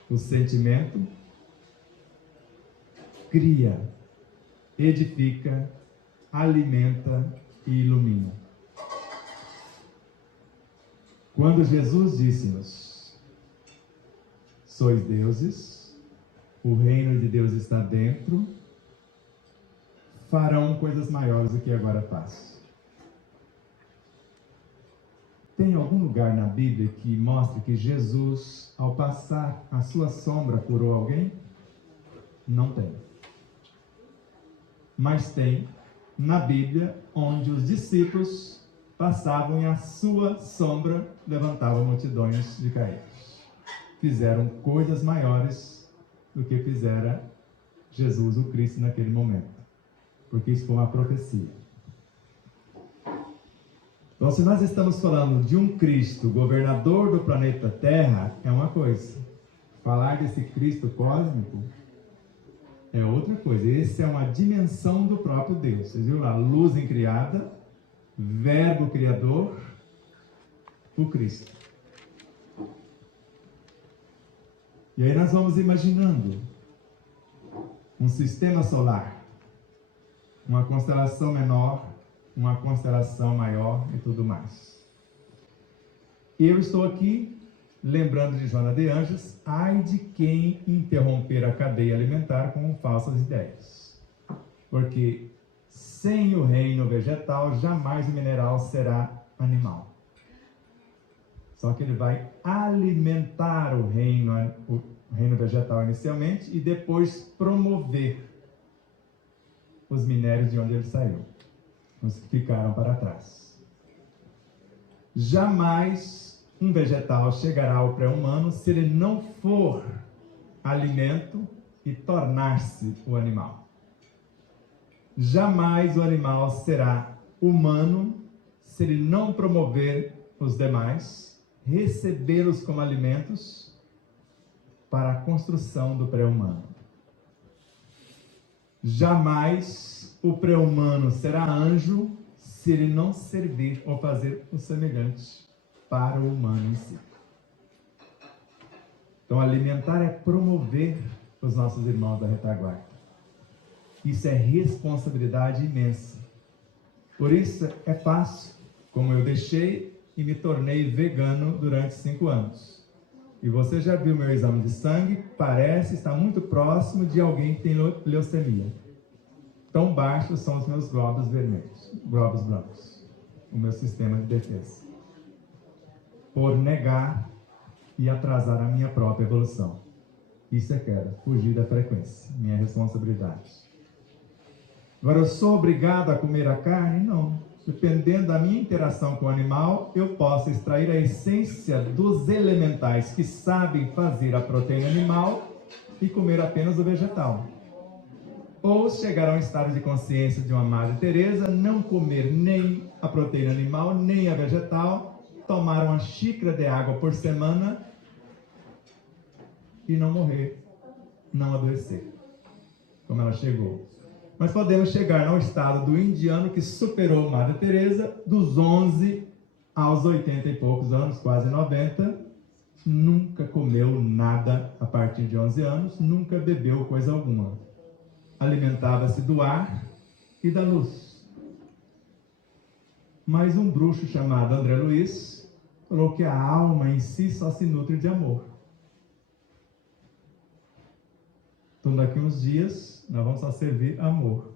o sentimento cria, edifica, alimenta e ilumina. Quando Jesus disse-nos: sois deuses, o reino de Deus está dentro, farão coisas maiores do que agora faz. Tem algum lugar na Bíblia que mostra que Jesus, ao passar a sua sombra, curou alguém? Não tem. Mas tem na Bíblia onde os discípulos passavam e a sua sombra levantava multidões de caídos. Fizeram coisas maiores do que fizera Jesus, o Cristo, naquele momento. Porque isso foi uma profecia. Então, se nós estamos falando de um Cristo, governador do planeta Terra, é uma coisa. Falar desse Cristo cósmico é outra coisa. Essa é uma dimensão do próprio Deus. Vocês viram lá? Luz incriada, Verbo Criador, o Cristo. E aí nós vamos imaginando um sistema solar, uma constelação menor, uma constelação maior e tudo mais. E eu estou aqui lembrando de Joana de Anjos: ai de quem interromper a cadeia alimentar com falsas ideias. Porque sem o reino vegetal, jamais o mineral será animal. Só que ele vai alimentar o reino vegetal inicialmente e depois promover os minérios de onde ele saiu, os que ficaram para trás. Jamais um vegetal chegará ao pré-humano se ele não for alimento e tornar-se o animal. Jamais o animal será humano se ele não promover os demais, recebê-los como alimentos para a construção do pré-humano. Jamais o pré-humano será anjo se ele não servir ou fazer o semelhante para o humano em si. Então, alimentar é promover os nossos irmãos da retaguarda. Isso é responsabilidade imensa. Por isso é fácil, como eu deixei e me tornei vegano durante 5 anos. E você já viu meu exame de sangue, parece estar muito próximo de alguém que tem leucemia. Tão baixos são os meus glóbulos vermelhos, glóbulos brancos, o meu sistema de defesa. Por negar e atrasar a minha própria evolução. Isso é queda, fugir da frequência, minha responsabilidade. Agora, eu sou obrigado a comer a carne? Não. Dependendo da minha interação com o animal, eu posso extrair a essência dos elementais que sabem fazer a proteína animal e comer apenas o vegetal. Ou chegar a um estado de consciência de uma Madre Teresa, não comer nem a proteína animal, nem a vegetal, tomar uma xícara de água por semana e não morrer, não adoecer, como ela chegou. Mas podemos chegar ao estado do indiano que superou Madre Teresa, dos 11 aos 80 e poucos anos, quase 90, nunca comeu nada a partir de 11 anos, nunca bebeu coisa alguma. Alimentava-se do ar e da luz. Mas um bruxo chamado André Luiz falou que a alma em si só se nutre de amor. Então daqui uns dias nós vamos só servir amor.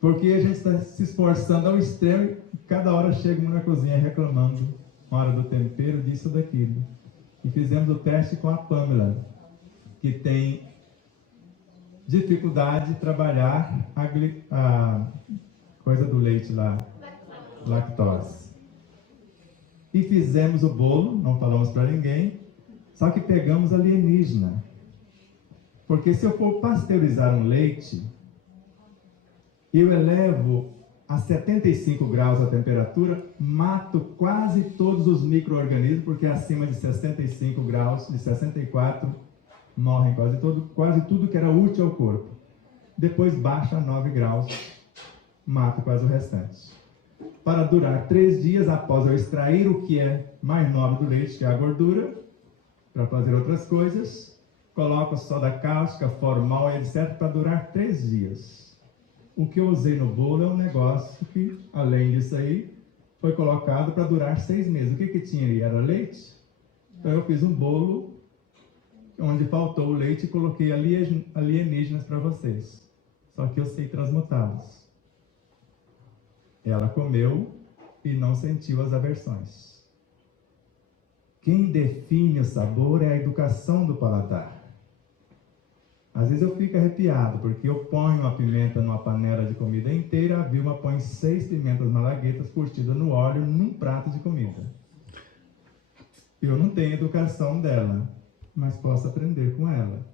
Porque a gente está se esforçando ao extremo e cada hora chega uma na cozinha reclamando, na hora do tempero, disso ou daquilo. E fizemos o teste com a Pamela, que tem dificuldade de trabalhar a coisa do leite lá, lactose. E fizemos o bolo, não falamos para ninguém, só que pegamos alienígena. Porque se eu for pasteurizar um leite, eu elevo a 75 graus a temperatura, mato quase todos os micro-organismos, porque acima de 65 graus, de 64, morrem quase tudo que era útil ao corpo. Depois baixa a 9 graus, mato quase o restante. Para durar 3 dias após eu extrair o que é mais nobre do leite, que é a gordura, para fazer outras coisas, coloco soda cáustica, formol, etc., para durar 3 dias. o que eu usei no bolo é um negócio que, além disso aí, foi colocado para durar 6 meses. O que tinha aí? Era leite? Então eu fiz um bolo onde faltou o leite e coloquei alienígenas para vocês. Só que eu sei transmutá-los. Ela comeu e não sentiu as aversões. Quem define o sabor é a educação do paladar. Às vezes eu fico arrepiado, porque eu ponho uma pimenta numa panela de comida inteira, a Vilma põe 6 pimentas malaguetas curtidas no óleo num prato de comida. Eu não tenho educação dela, mas posso aprender com ela.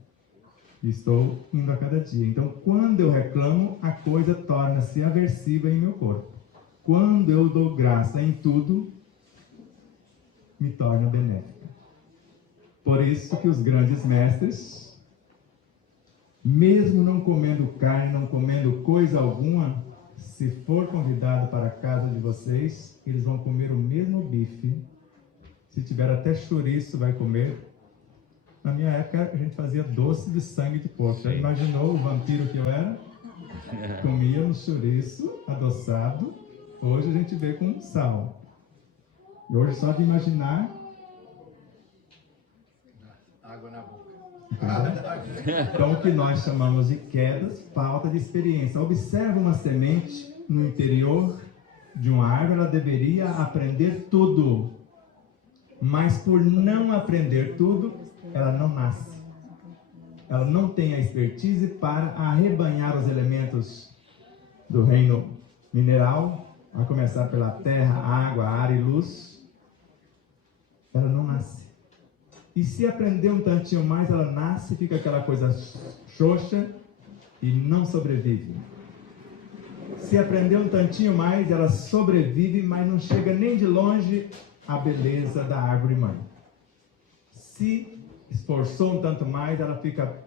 Estou indo a cada dia. Então, quando eu reclamo, a coisa torna-se aversiva em meu corpo. Quando eu dou graça em tudo, me torna benéfica. Por isso que os grandes mestres, mesmo não comendo carne, não comendo coisa alguma, se for convidado para a casa de vocês, eles vão comer o mesmo bife. Se tiver até chouriço, vai comer. Na minha época, a gente fazia doce de sangue de porco. Já imaginou o vampiro que eu era? Comia no chouriço adoçado. Hoje a gente vê com sal. E hoje, só de imaginar... Água na boca. Então, o que nós chamamos de quedas, falta de experiência. Observa uma semente no interior de uma árvore, ela deveria aprender tudo. Mas por não aprender tudo, ela não nasce. Ela não tem a expertise para arrebanhar os elementos do reino mineral, a começar pela terra, água, ar e luz. Ela não nasce. E se aprender um tantinho mais, ela nasce, fica aquela coisa xoxa e não sobrevive. Se aprender um tantinho mais, ela sobrevive, mas não chega nem de longe à beleza da árvore mãe. Se esforçou um tanto mais, ela fica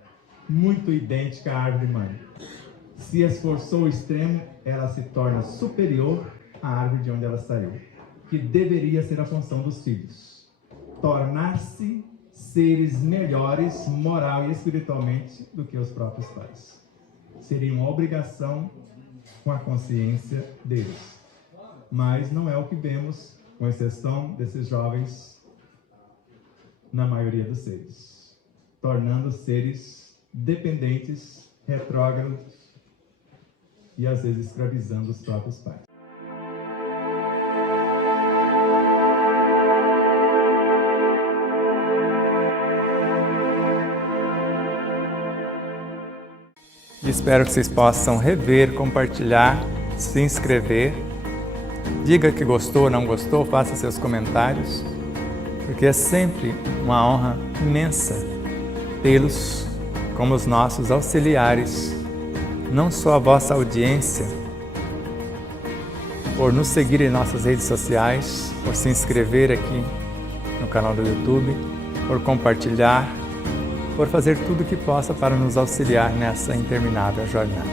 muito idêntica à árvore mãe. Se esforçou o extremo, ela se torna superior à árvore de onde ela saiu, que deveria ser a função dos filhos. Tornar-se seres melhores, moral e espiritualmente, do que os próprios pais. Seria uma obrigação com a consciência deles. Mas não é o que vemos, com exceção desses jovens, na maioria dos seres. Tornando seres dependentes, retrógrados e às vezes escravizando os próprios pais. Espero que vocês possam rever, compartilhar, se inscrever. Diga que gostou ou não gostou, faça seus comentários, porque é sempre uma honra imensa tê-los como os nossos auxiliares, não só a vossa audiência, por nos seguir em nossas redes sociais, por se inscrever aqui no canal do YouTube, por compartilhar, por fazer tudo o que possa para nos auxiliar nessa interminável jornada.